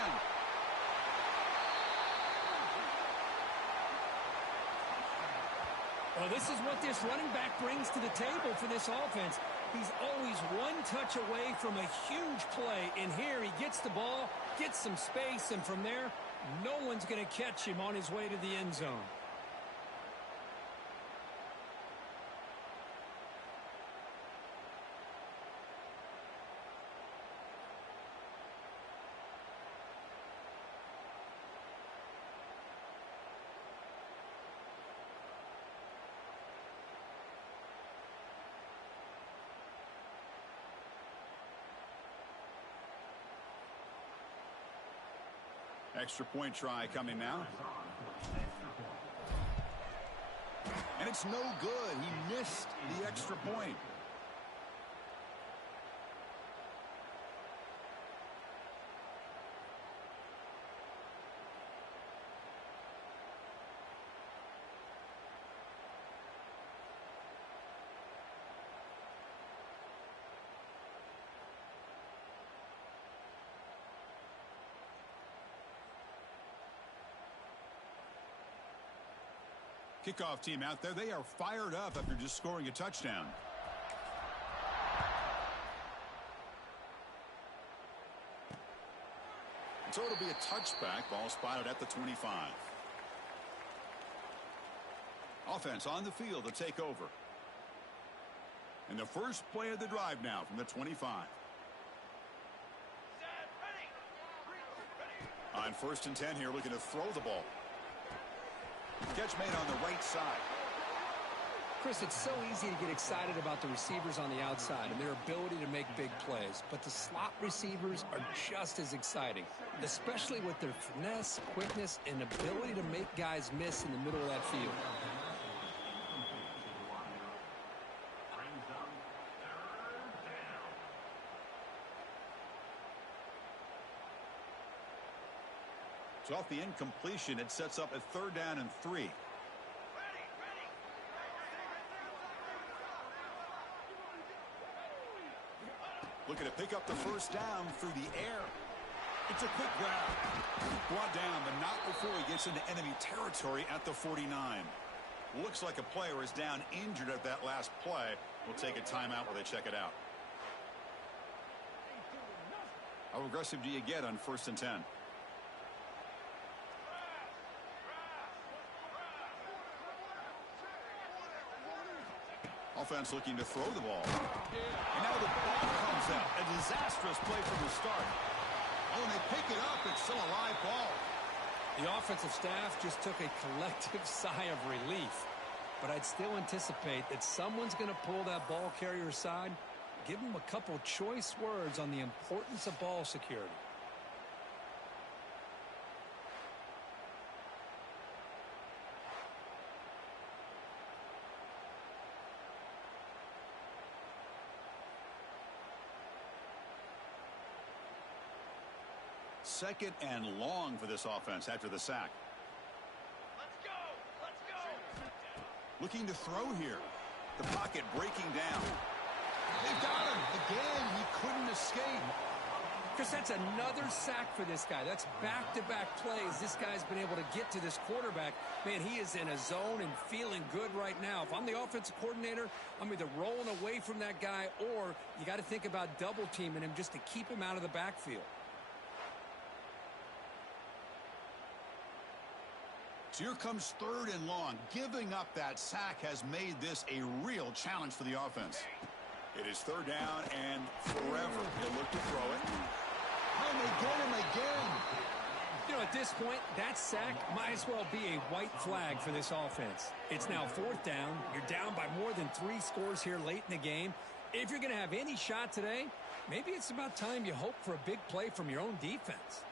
Well, this is what this running back brings to the table for this offense. He's always one touch away from a huge play. And here he gets the ball, gets some space, and from there, no one's going to catch him on his way to the end zone. Extra point try coming now. And it's no good. He missed the extra point. Kickoff team out there. They are fired up after just scoring a touchdown. So it'll be a touchback. Ball spotted at the 25. Offense on the field to take over. And the first play of the drive now from the 25. On 1st and 10 here, looking to throw the ball. Catch made on the right side. Chris, it's so easy to get excited about the receivers on the outside and their ability to make big plays. But the slot receivers are just as exciting, especially with their finesse, quickness, and ability to make guys miss in the middle of that field. So off the incompletion, it sets up a 3rd down and 3. Looking to pick up the 1st down through the air. It's a quick grab. Brought down, but not before he gets into enemy territory at the 49. Looks like a player is down injured at that last play. We'll take a timeout while they check it out. How aggressive do you get on 1st and 10? Offense looking to throw the ball. And now the ball comes out. A disastrous play from the start. Oh, and they pick it up. It's still a live ball. The offensive staff just took a collective sigh of relief. But I'd still anticipate that someone's going to pull that ball carrier aside, give him a couple choice words on the importance of ball security. Second and long for this offense after the sack. Let's go! Let's go! Looking to throw here. The pocket breaking down. They've got him. Again, he couldn't escape. Chris, that's another sack for this guy. That's back-to-back plays. This guy's been able to get to this quarterback. Man, he is in a zone and feeling good right now. If I'm the offensive coordinator, I'm either rolling away from that guy or you got to think about double-teaming him just to keep him out of the backfield. So here comes 3rd and long. Giving up that sack has made this a real challenge for the offense. It is 3rd down and forever. He'll look to throw it. And they get him again. You know, at this point, that sack might as well be a white flag for this offense. It's now 4th down. You're down by more than 3 scores here late in the game. If you're going to have any shot today, maybe it's about time you hope for a big play from your own defense.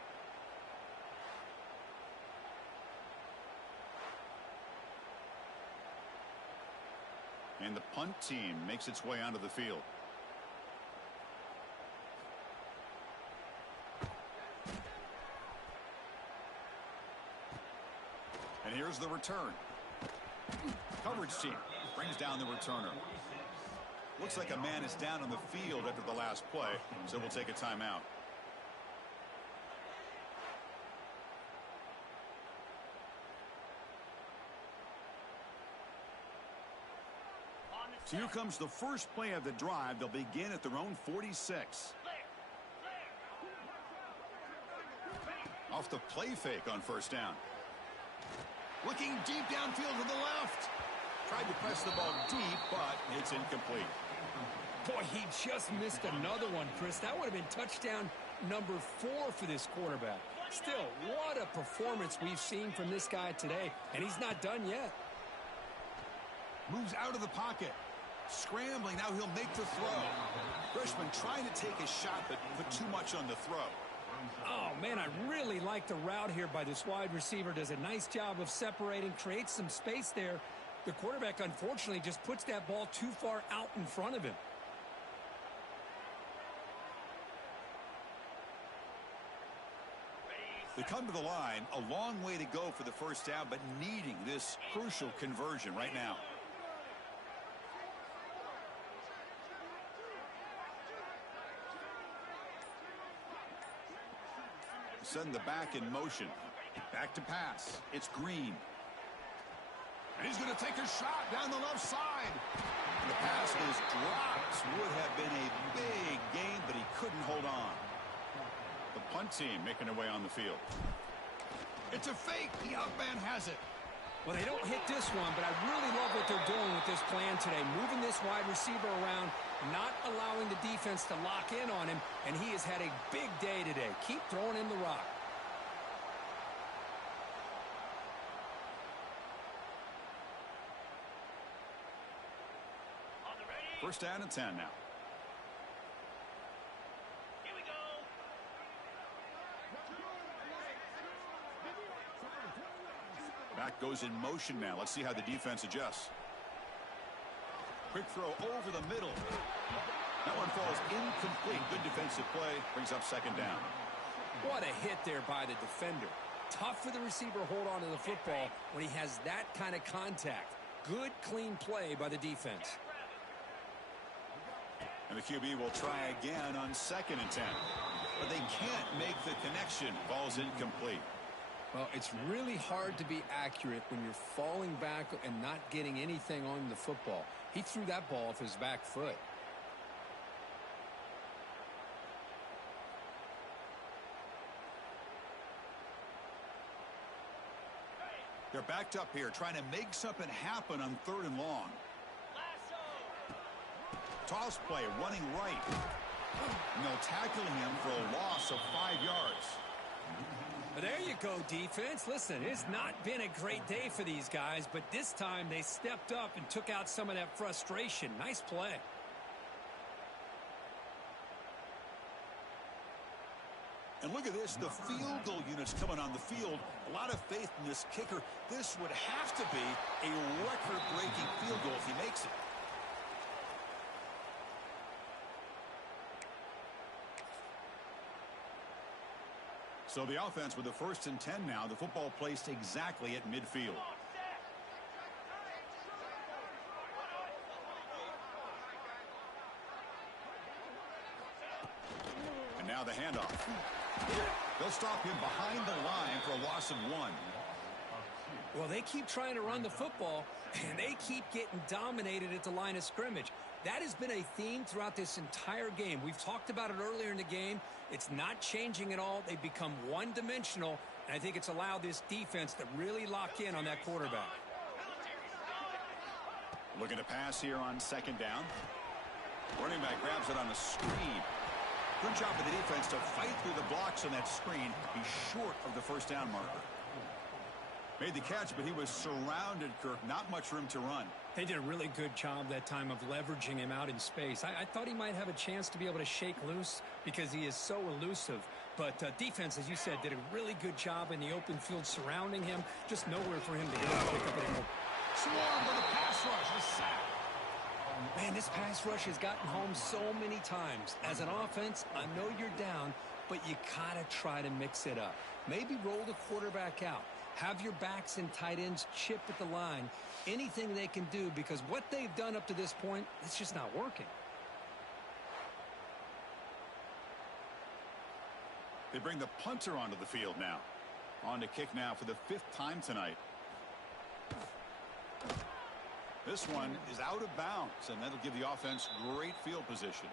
And the punt team makes its way onto the field. And here's the return. Coverage team brings down the returner. Looks like a man is down on the field after the last play, so we'll take a timeout. So here comes the first play of the drive. They'll begin at their own 46. Off the play fake on 1st down. Looking deep downfield to the left. Tried to press the ball deep, but it's incomplete. Boy, he just missed another one, Chris. That would have been touchdown number 4 for this quarterback. Still, what a performance we've seen from this guy today, and he's not done yet. Moves out of the pocket. Scrambling, now he'll make the throw. Freshman trying to take a shot, but put too much on the throw. Oh, man, I really like the route here by this wide receiver. Does a nice job of separating, creates some space there. The quarterback, unfortunately, just puts that ball too far out in front of him. They come to the line, a long way to go for the 1st down, but needing this crucial conversion right now. Send the back in motion. Back to pass. It's Green. And he's going to take a shot down the left side. The pass is dropped. Would have been a big gain, but he couldn't hold on. The punt team making their way on the field. It's a fake. The outman has it. Well, they don't hit this one, but I really love what they're doing with this plan today. Moving this wide receiver around, not allowing the defense to lock in on him, and he has had a big day today. Keep throwing him the rock. First down and 10 now. Here we go. Back goes in motion now. Let's see how the defense adjusts. Quick throw over the middle. That one falls incomplete. Good defensive play. Brings up second down. What a hit there by the defender. Tough for the receiver to hold on to the football when he has that kind of contact. Good, clean play by the defense. And the QB will try again on second and 10. But they can't make the connection. Ball's incomplete. Well, it's really hard to be accurate when you're falling back and not getting anything on the football. He threw that ball off his back foot. They're backed up here trying to make something happen on third and long. Toss play running right. And they'll tackle him for a loss of 5 yards. But there you go, defense. Listen, it's not been a great day for these guys, but this time they stepped up and took out some of that frustration. Nice play. And look at this, the field goal units coming on the field. A lot of faith in this kicker. This would have to be a record-breaking field goal if he makes it. So the offense with the first and 10 now. The football placed exactly at midfield. And now the handoff. They'll stop him behind the line for a loss of 1. Well, they keep trying to run the football, and they keep getting dominated at the line of scrimmage. That has been a theme throughout this entire game. We've talked about it earlier in the game. It's not changing at all. They've become one-dimensional, and I think it's allowed this defense to really lock in on that quarterback. Looking to pass here on second down. Running back grabs it on a screen. Good job of the defense to fight through the blocks on that screen. He's short of the first down marker. Made the catch, but he was surrounded, Kirk. Not much room to run. They did a really good job that time of leveraging him out in space. I thought he might have a chance to be able to shake loose because he is so elusive. But defense, as you said, did a really good job in the open field surrounding him. Just nowhere for him to go pick up anymore. Swarm with a pass rush. The sack. Man, this pass rush has gotten home so many times. As an offense, I know you're down, but you gotta try to mix it up. Maybe roll the quarterback out. Have your backs and tight ends chip at the line. Anything they can do, because what they've done up to this point, it's just not working. They bring the punter onto the field now. On to kick now for the 5th time tonight. This one is out of bounds, and that'll give the offense great field position.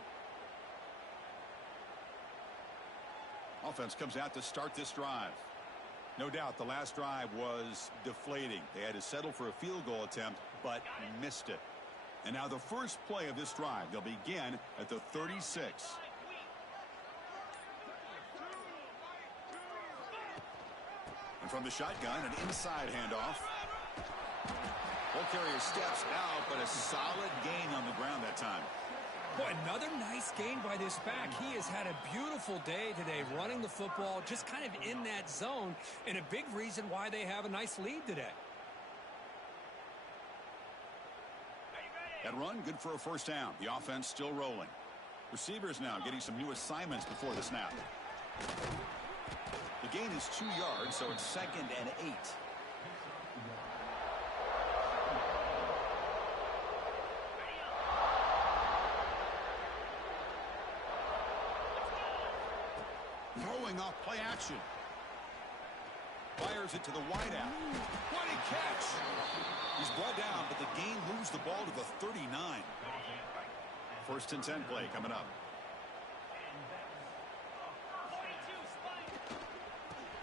Offense comes out to start this drive. No doubt the last drive was deflating. They had to settle for a field goal attempt, but missed it. And now the first play of this drive, they'll begin at the 36. And from the shotgun, an inside handoff. Ball carrier steps out, but a solid gain on the ground that time. Boy, another nice gain by this back. He has had a beautiful day today running the football, just kind of in that zone, and a big reason why they have a nice lead today. That run, good for a first down. The offense still rolling. Receivers now getting some new assignments before the snap. The gain is 2 yards, so it's 2nd and 8. Throwing off play action. Fires it to the wideout. What a catch! He's brought down, but the gain moves the ball to the 39. 1st and 10 play coming up.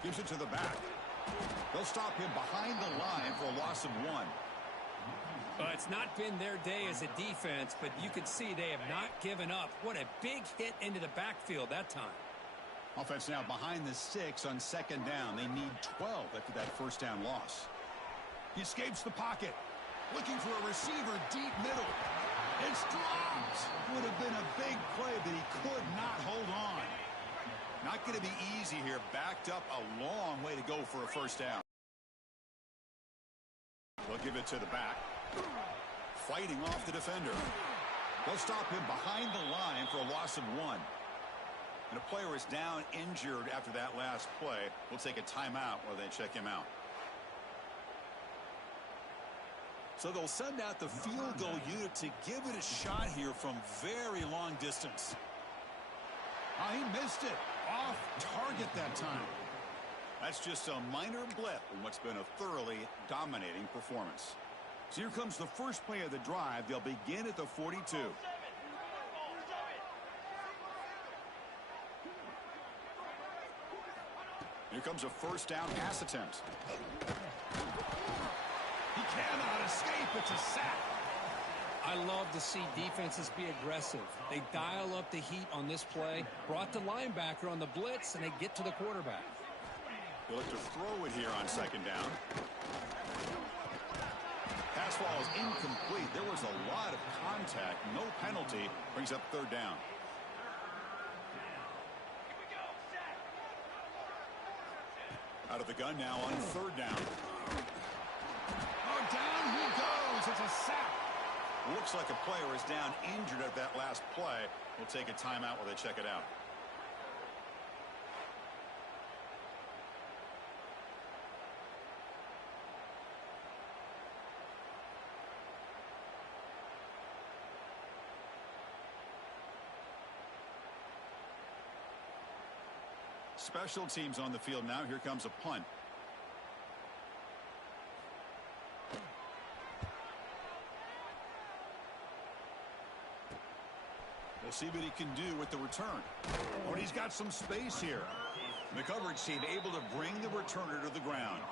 Gives it to the back. They'll stop him behind the line for a loss of 1. It's not been their day as a defense, but you can see they have not given up. What a big hit into the backfield that time. Offense now behind the 6 on 2nd down. They need 12 after that 1st down loss. He escapes the pocket. Looking for a receiver deep middle. It's dropped. Would have been a big play, but he could not hold on. Not going to be easy here. Backed up a long way to go for a 1st down. They'll give it to the back. Fighting off the defender. They'll stop him behind the line for a loss of 1. And a player is down injured after that last play. We'll take a timeout while they check him out. So they'll send out the field goal unit to give it a shot here from very long distance. Oh, he missed it. Off target that time. That's just a minor blip in what's been a thoroughly dominating performance. So here comes the first play of the drive. They'll begin at the 42. Here comes a 1st down pass attempt. He cannot escape. It's a sack. I love to see defenses be aggressive. They dial up the heat on this play, brought the linebacker on the blitz, and they get to the quarterback. They'll look to throw it here on 2nd down. Pass ball is incomplete. There was a lot of contact. No penalty. Brings up 3rd down. Out of the gun now on 3rd down. Oh, down he goes. It's a sack. Looks like a player is down injured at that last play. We'll take a timeout while they check it out. Special teams on the field now. Here comes a punt. We'll see what he can do with the return. Oh, and he's got some space here. The coverage team able to bring the returner to the ground.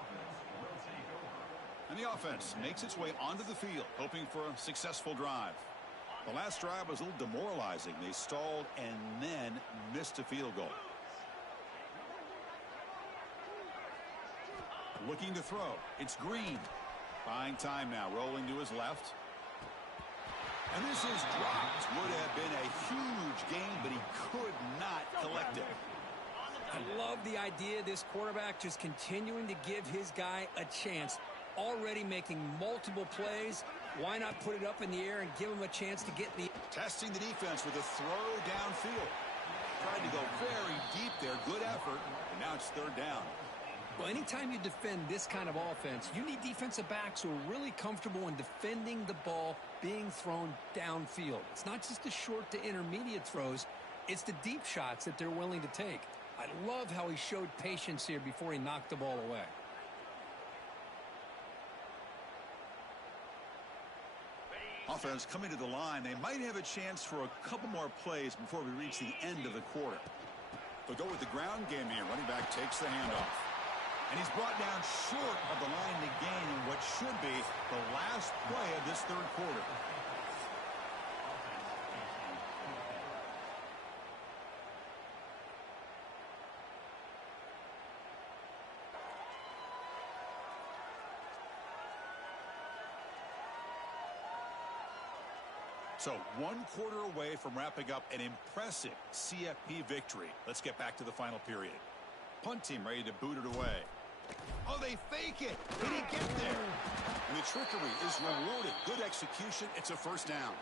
And the offense makes its way onto the field, hoping for a successful drive. The last drive was a little demoralizing. They stalled and then missed a field goal. Looking to throw. It's Green. Buying time now. Rolling to his left. And this is dropped. Would have been a huge gain, but he could not collect it. I love the idea of this quarterback just continuing to give his guy a chance. Already making multiple plays. Why not put it up in the air and give him a chance to get the... Testing the defense with a throw downfield. Tried to go very deep there. Good effort. And now it's 3rd down. Well, anytime you defend this kind of offense, you need defensive backs who are really comfortable in defending the ball being thrown downfield. It's not just the short to intermediate throws. It's the deep shots that they're willing to take. I love how he showed patience here before he knocked the ball away. Offense coming to the line. They might have a chance for a couple more plays before we reach the end of the quarter. They'll go with the ground game here. Running back takes the handoff. And he's brought down short of the line to gain in what should be the last play of this 3rd quarter. So 1 quarter away from wrapping up an impressive CFP victory. Let's get back to the final period. Punt team ready to boot it away. Oh, they fake it. Did he get there? And the trickery is rewarded. Good execution. It's a 1st down.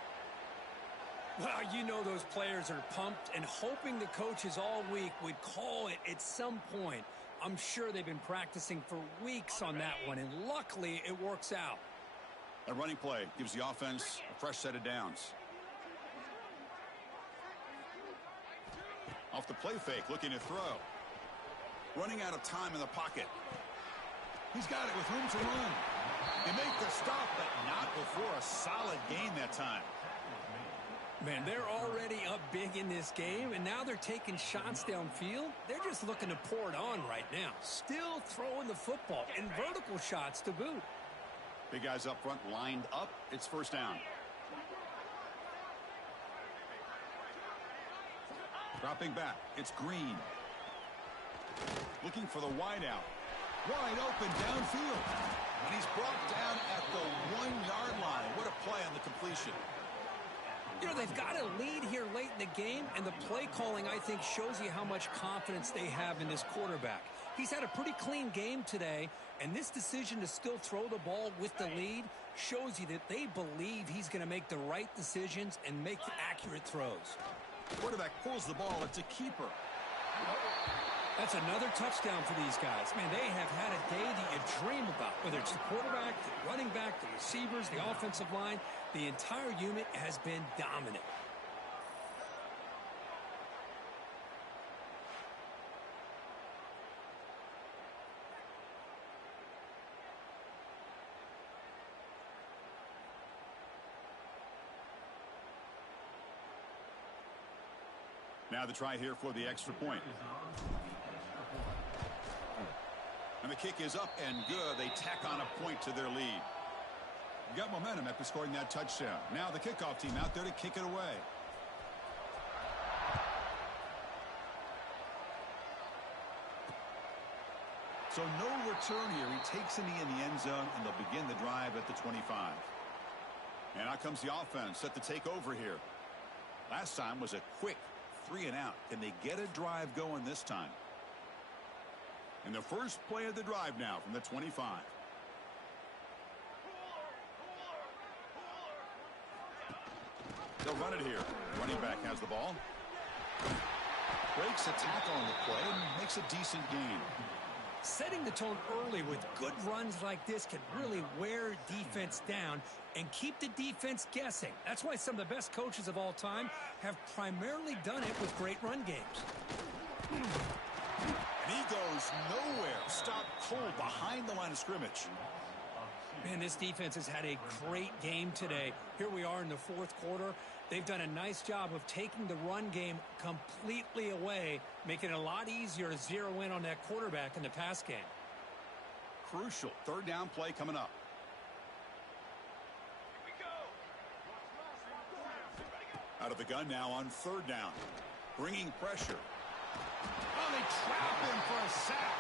Well, you know those players are pumped and hoping the coaches all week would call it at some point. I'm sure they've been practicing for weeks on that one, and luckily it works out. A running play gives the offense a fresh set of downs. Off the play fake, looking to throw. Running out of time in the pocket. He's got it with room to run. They make the stop, but not before a solid gain that time. Man, they're already up big in this game, and now they're taking shots downfield. They're just looking to pour it on right now. Still throwing the football, and vertical shots to boot. Big guys up front lined up. It's first down. Dropping back. It's Green. Looking for the wideout. Wide open downfield. And he's brought down at the 1-yard line. What a play on the completion. You know, they've got a lead here late in the game, and the play calling, I think, shows you how much confidence they have in this quarterback. He's had a pretty clean game today, and this decision to still throw the ball with the lead shows you that they believe he's going to make the right decisions and make accurate throws. Quarterback pulls the ball. It's a keeper. That's another touchdown for these guys. Man, they have had a day that you dream about, whether it's the quarterback, the running back, the receivers, the offensive line. The entire unit has been dominant. Now the try here for the extra point. And the kick is up and good. They tack on a point to their lead. Got momentum after scoring that touchdown. Now the kickoff team out there to kick it away. So no return here. He takes a knee in the end zone, and they'll begin the drive at the 25. And out comes the offense set to take over here. Last time was a quick 3-and-out. Can they get a drive going this time? And the first play of the drive now from the 25. They'll run it here. Running back has the ball. Breaks a tackle on the play and makes a decent gain. Setting the tone early with good runs like this can really wear defense down and keep the defense guessing. That's why some of the best coaches of all time have primarily done it with great run games. And he goes nowhere. Stopped cold behind the line of scrimmage. Man, this defense has had a great game today. Here we are in the fourth quarter. They've done a nice job of taking the run game completely away, making it a lot easier to zero in on that quarterback in the pass game. Crucial third down play coming up. Here we go. Out of the gun now on third down. Bringing pressure. Oh, they trap him for a sack.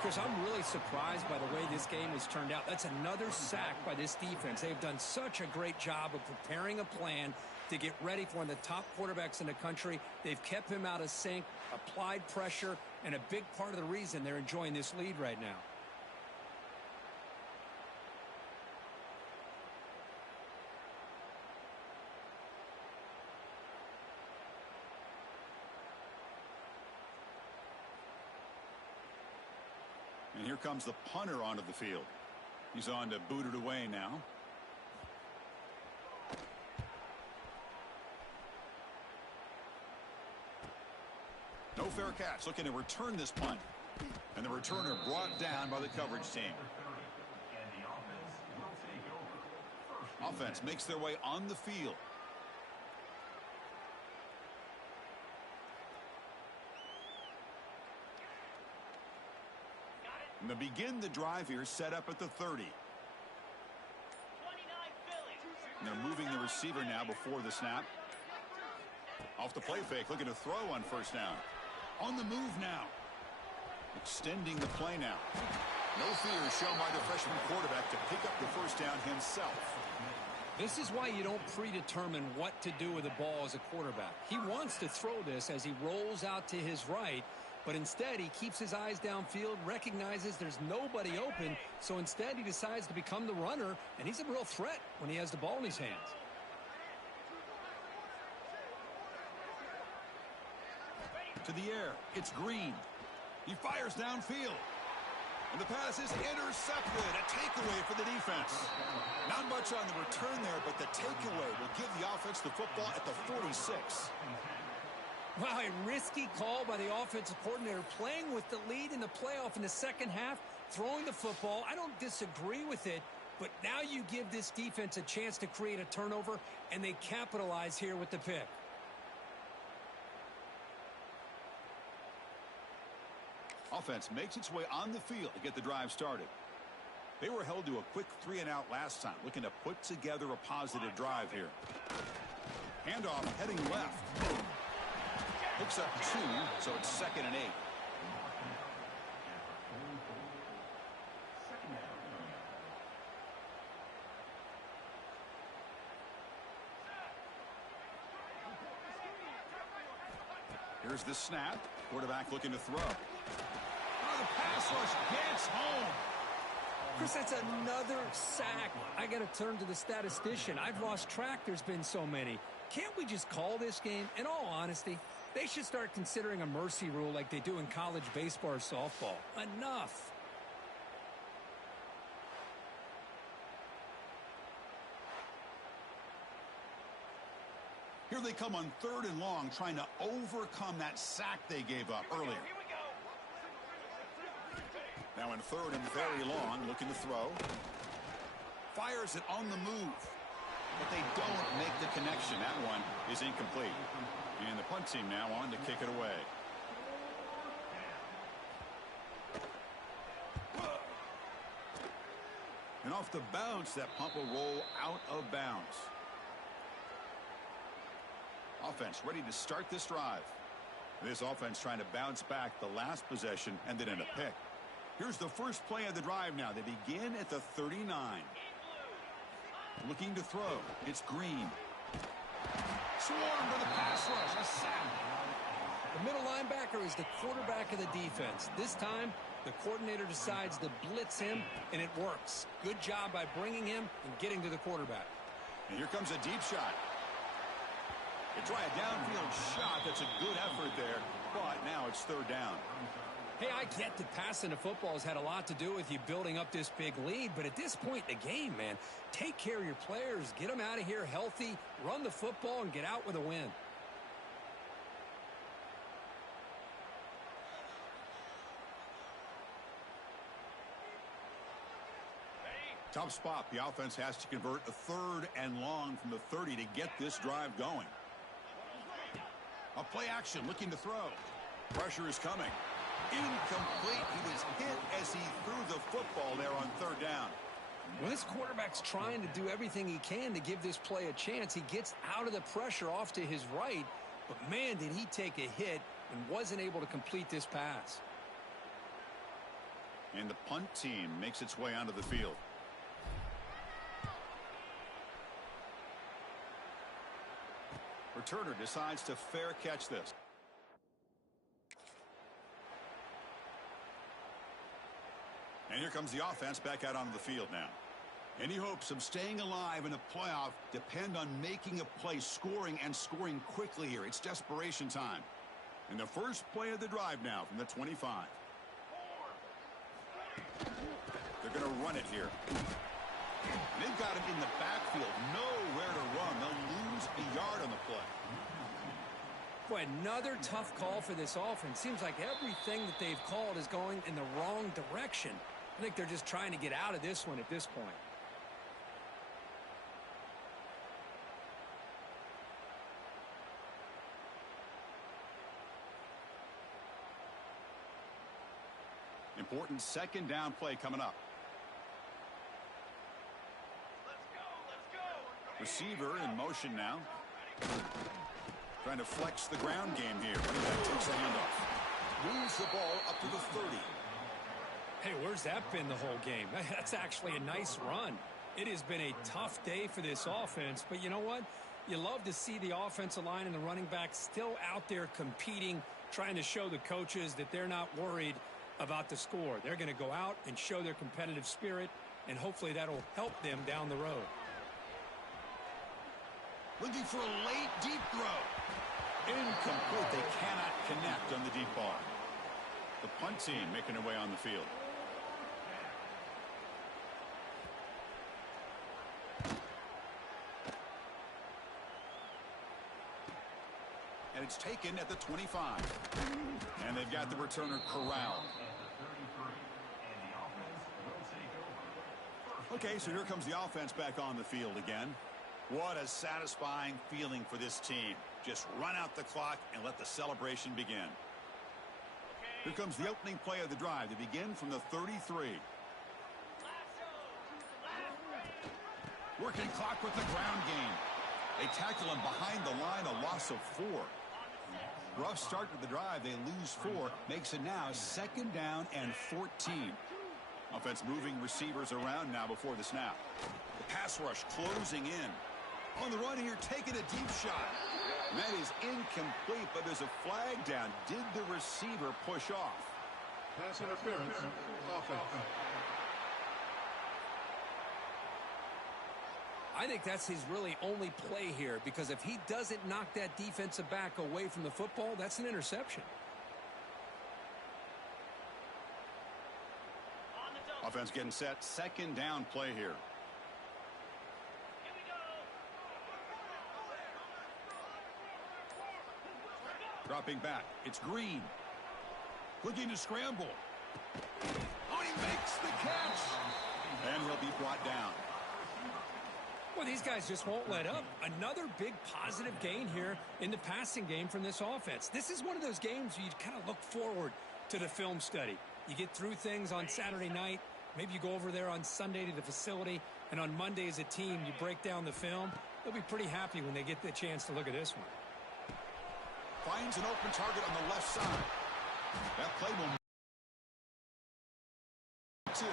Chris, I'm really surprised by the way this game has turned out. That's another sack by this defense. They've done such a great job of preparing a plan to get ready for one of the top quarterbacks in the country. They've kept him out of sync, applied pressure, and a big part of the reason they're enjoying this lead right now. And here comes the punter onto the field. He's on to boot it away now. No fair catch. Looking to return this punt. And the returner brought down by the coverage team. Offense makes their way on the field. And they begin the drive here, set up at the 30. 29 Phillies. And they're moving the receiver now before the snap. Off the play fake, looking to throw on first down. On the move now. Extending the play now. No fear shown by the freshman quarterback to pick up the first down himself. This is why you don't predetermine what to do with the ball as a quarterback. He wants to throw this as he rolls out to his right, but instead he keeps his eyes downfield, recognizes there's nobody open, so instead he decides to become the runner, and he's a real threat when he has the ball in his hands. To the air, it's Green. He fires downfield. And the pass is intercepted. A takeaway for the defense. Not much on the return there, but the takeaway will give the offense the football at the 46. Wow, a risky call by the offensive coordinator, playing with the lead in the playoff in the second half. throwing the football, I don't disagree with it, but now you give this defense a chance to create a turnover, and they capitalize here with the pick. Offense makes its way on the field to get the drive started. They were held to a quick 3-and-out last time, looking to put together a positive drive here. Handoff heading left. Picks up 2, so it's 2nd and 8. Here's the snap. Quarterback looking to throw. Oh, the pass rush gets home. Chris, that's another sack. I got to turn to the statistician. I've lost track. There's been so many. Can't we just call this game? In all honesty, they should start considering a mercy rule like they do in college baseball or softball. Enough. Here they come on 3rd and long, trying to overcome that sack they gave up earlier. Here we go. Now in 3rd and very long, looking to throw. Fires it on the move. But they don't make the connection. That one is incomplete. And the punt team now on to kick it away. And off the bounce, that punt will roll out of bounds. Offense ready to start this drive. This offense trying to bounce back the last possession and then in a pick. Here's the first play of the drive now. They begin at the 39. Looking to throw. It's Green. Swarmed to the pass rush. A sack. The middle linebacker is the quarterback of the defense. This time, the coordinator decides to blitz him, and it works. Good job by bringing him and getting to the quarterback. And here comes a deep shot. They try a downfield shot. That's a good effort there, but now it's 3rd down. Hey, I get that passing the football has had a lot to do with you building up this big lead, but at this point in the game, man, take care of your players, get them out of here healthy, run the football, and get out with a win. Tough spot. The offense has to convert a 3rd and long from the 30 to get this drive going. A play action looking to throw. Pressure is coming. Incomplete. He was hit as he threw the football there on 3rd down. Well, this quarterback's trying to do everything he can to give this play a chance. He gets out of the pressure off to his right, but man, did he take a hit and wasn't able to complete this pass. And the punt team makes its way onto the field. Returner decides to fair catch this. And here comes the offense back out onto the field now. Any hopes of staying alive in a playoff depend on making a play, scoring, and scoring quickly here. It's desperation time. And the first play of the drive now from the 25. They're going to run it here. They've got him in the backfield. Nowhere to run. They'll lose a yard on the play. Boy, another tough call for this offense. Seems like everything that they've called is going in the wrong direction. I think they're just trying to get out of this one at this point. Important 2nd down play coming up. Receiver in motion now. Trying to flex the ground game here. That takes a handoff. Moves the ball up to the 30. Hey, where's that been the whole game? That's actually a nice run. It has been a tough day for this offense, but you know what? You love to see the offensive line and the running back still out there competing, trying to show the coaches that they're not worried about the score. They're going to go out and show their competitive spirit, and hopefully that'll help them down the road. Looking for a late deep throw. Incomplete. They cannot connect on the deep ball. The punt team making their way on the field. And it's taken at the 25. And they've got the returner corralled. Okay, so here comes the offense back on the field again. What a satisfying feeling for this team. Just run out the clock and let the celebration begin. Here comes the opening play of the drive. They begin from the 33. Working clock with the ground game. They tackle him behind the line, a loss of 4. Rough start to the drive. They lose 4. Makes it now 2nd down and 14. Offense moving receivers around now before the snap. The pass rush closing in. On the run here, taking a deep shot. And that is incomplete, but there's a flag down. Did the receiver push off? Pass interference. Offense. I think that's his really only play here, because if he doesn't knock that defensive back away from the football, that's an interception. Offense getting set. 2nd down play here. Dropping back. It's Green. Looking to scramble. Oh, he makes the catch. And he'll be brought down. Well, these guys just won't let up. Another big positive gain here in the passing game from this offense. This is one of those games where you kind of look forward to the film study. You get through things on Saturday night. Maybe you go over there on Sunday to the facility, and on Monday as a team, you break down the film. They'll be pretty happy when they get the chance to look at this one. Finds an open target on the left side. That play will... 2.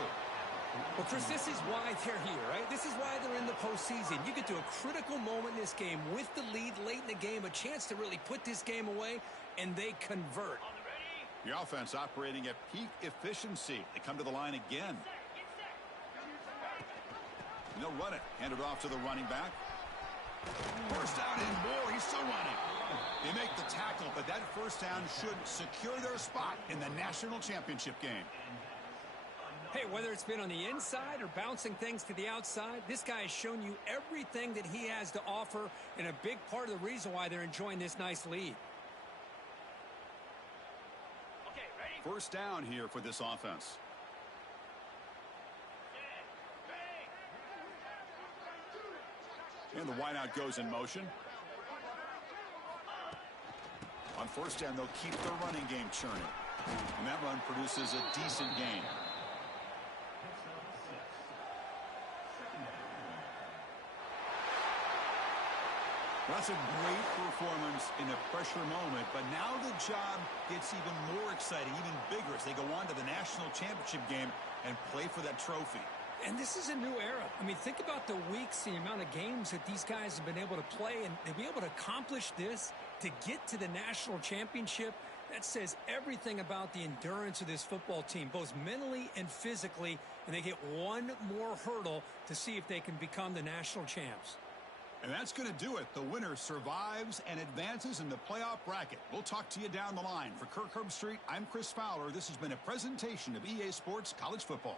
Well, Chris, this is why they're here, right? This is why they're in the postseason. You get to a critical moment in this game with the lead late in the game, a chance to really put this game away, and they convert. The offense operating at peak efficiency. They come to the line again. And they'll run it. Hand it off to the running back. First down and more. He's still running. They make the tackle, but that first down should secure their spot in the national championship game. Hey, whether it's been on the inside or bouncing things to the outside, this guy has shown you everything that he has to offer, and a big part of the reason why they're enjoying this nice lead. Okay, ready? First down here for this offense. And the wideout goes in motion. On first down, they'll keep their running game churning. And that run produces a decent gain. That's a great performance in a pressure moment, but now the job gets even more exciting, even bigger as they go on to the national championship game and play for that trophy. And this is a new era. I mean, think about the weeks, the amount of games that these guys have been able to play, and to be able to accomplish this, to get to the national championship, that says everything about the endurance of this football team, both mentally and physically, and they get one more hurdle to see if they can become the national champs. And that's going to do it. The winner survives and advances in the playoff bracket. We'll talk to you down the line. For Kirk Herbstreit, I'm Chris Fowler. This has been a presentation of EA Sports College Football.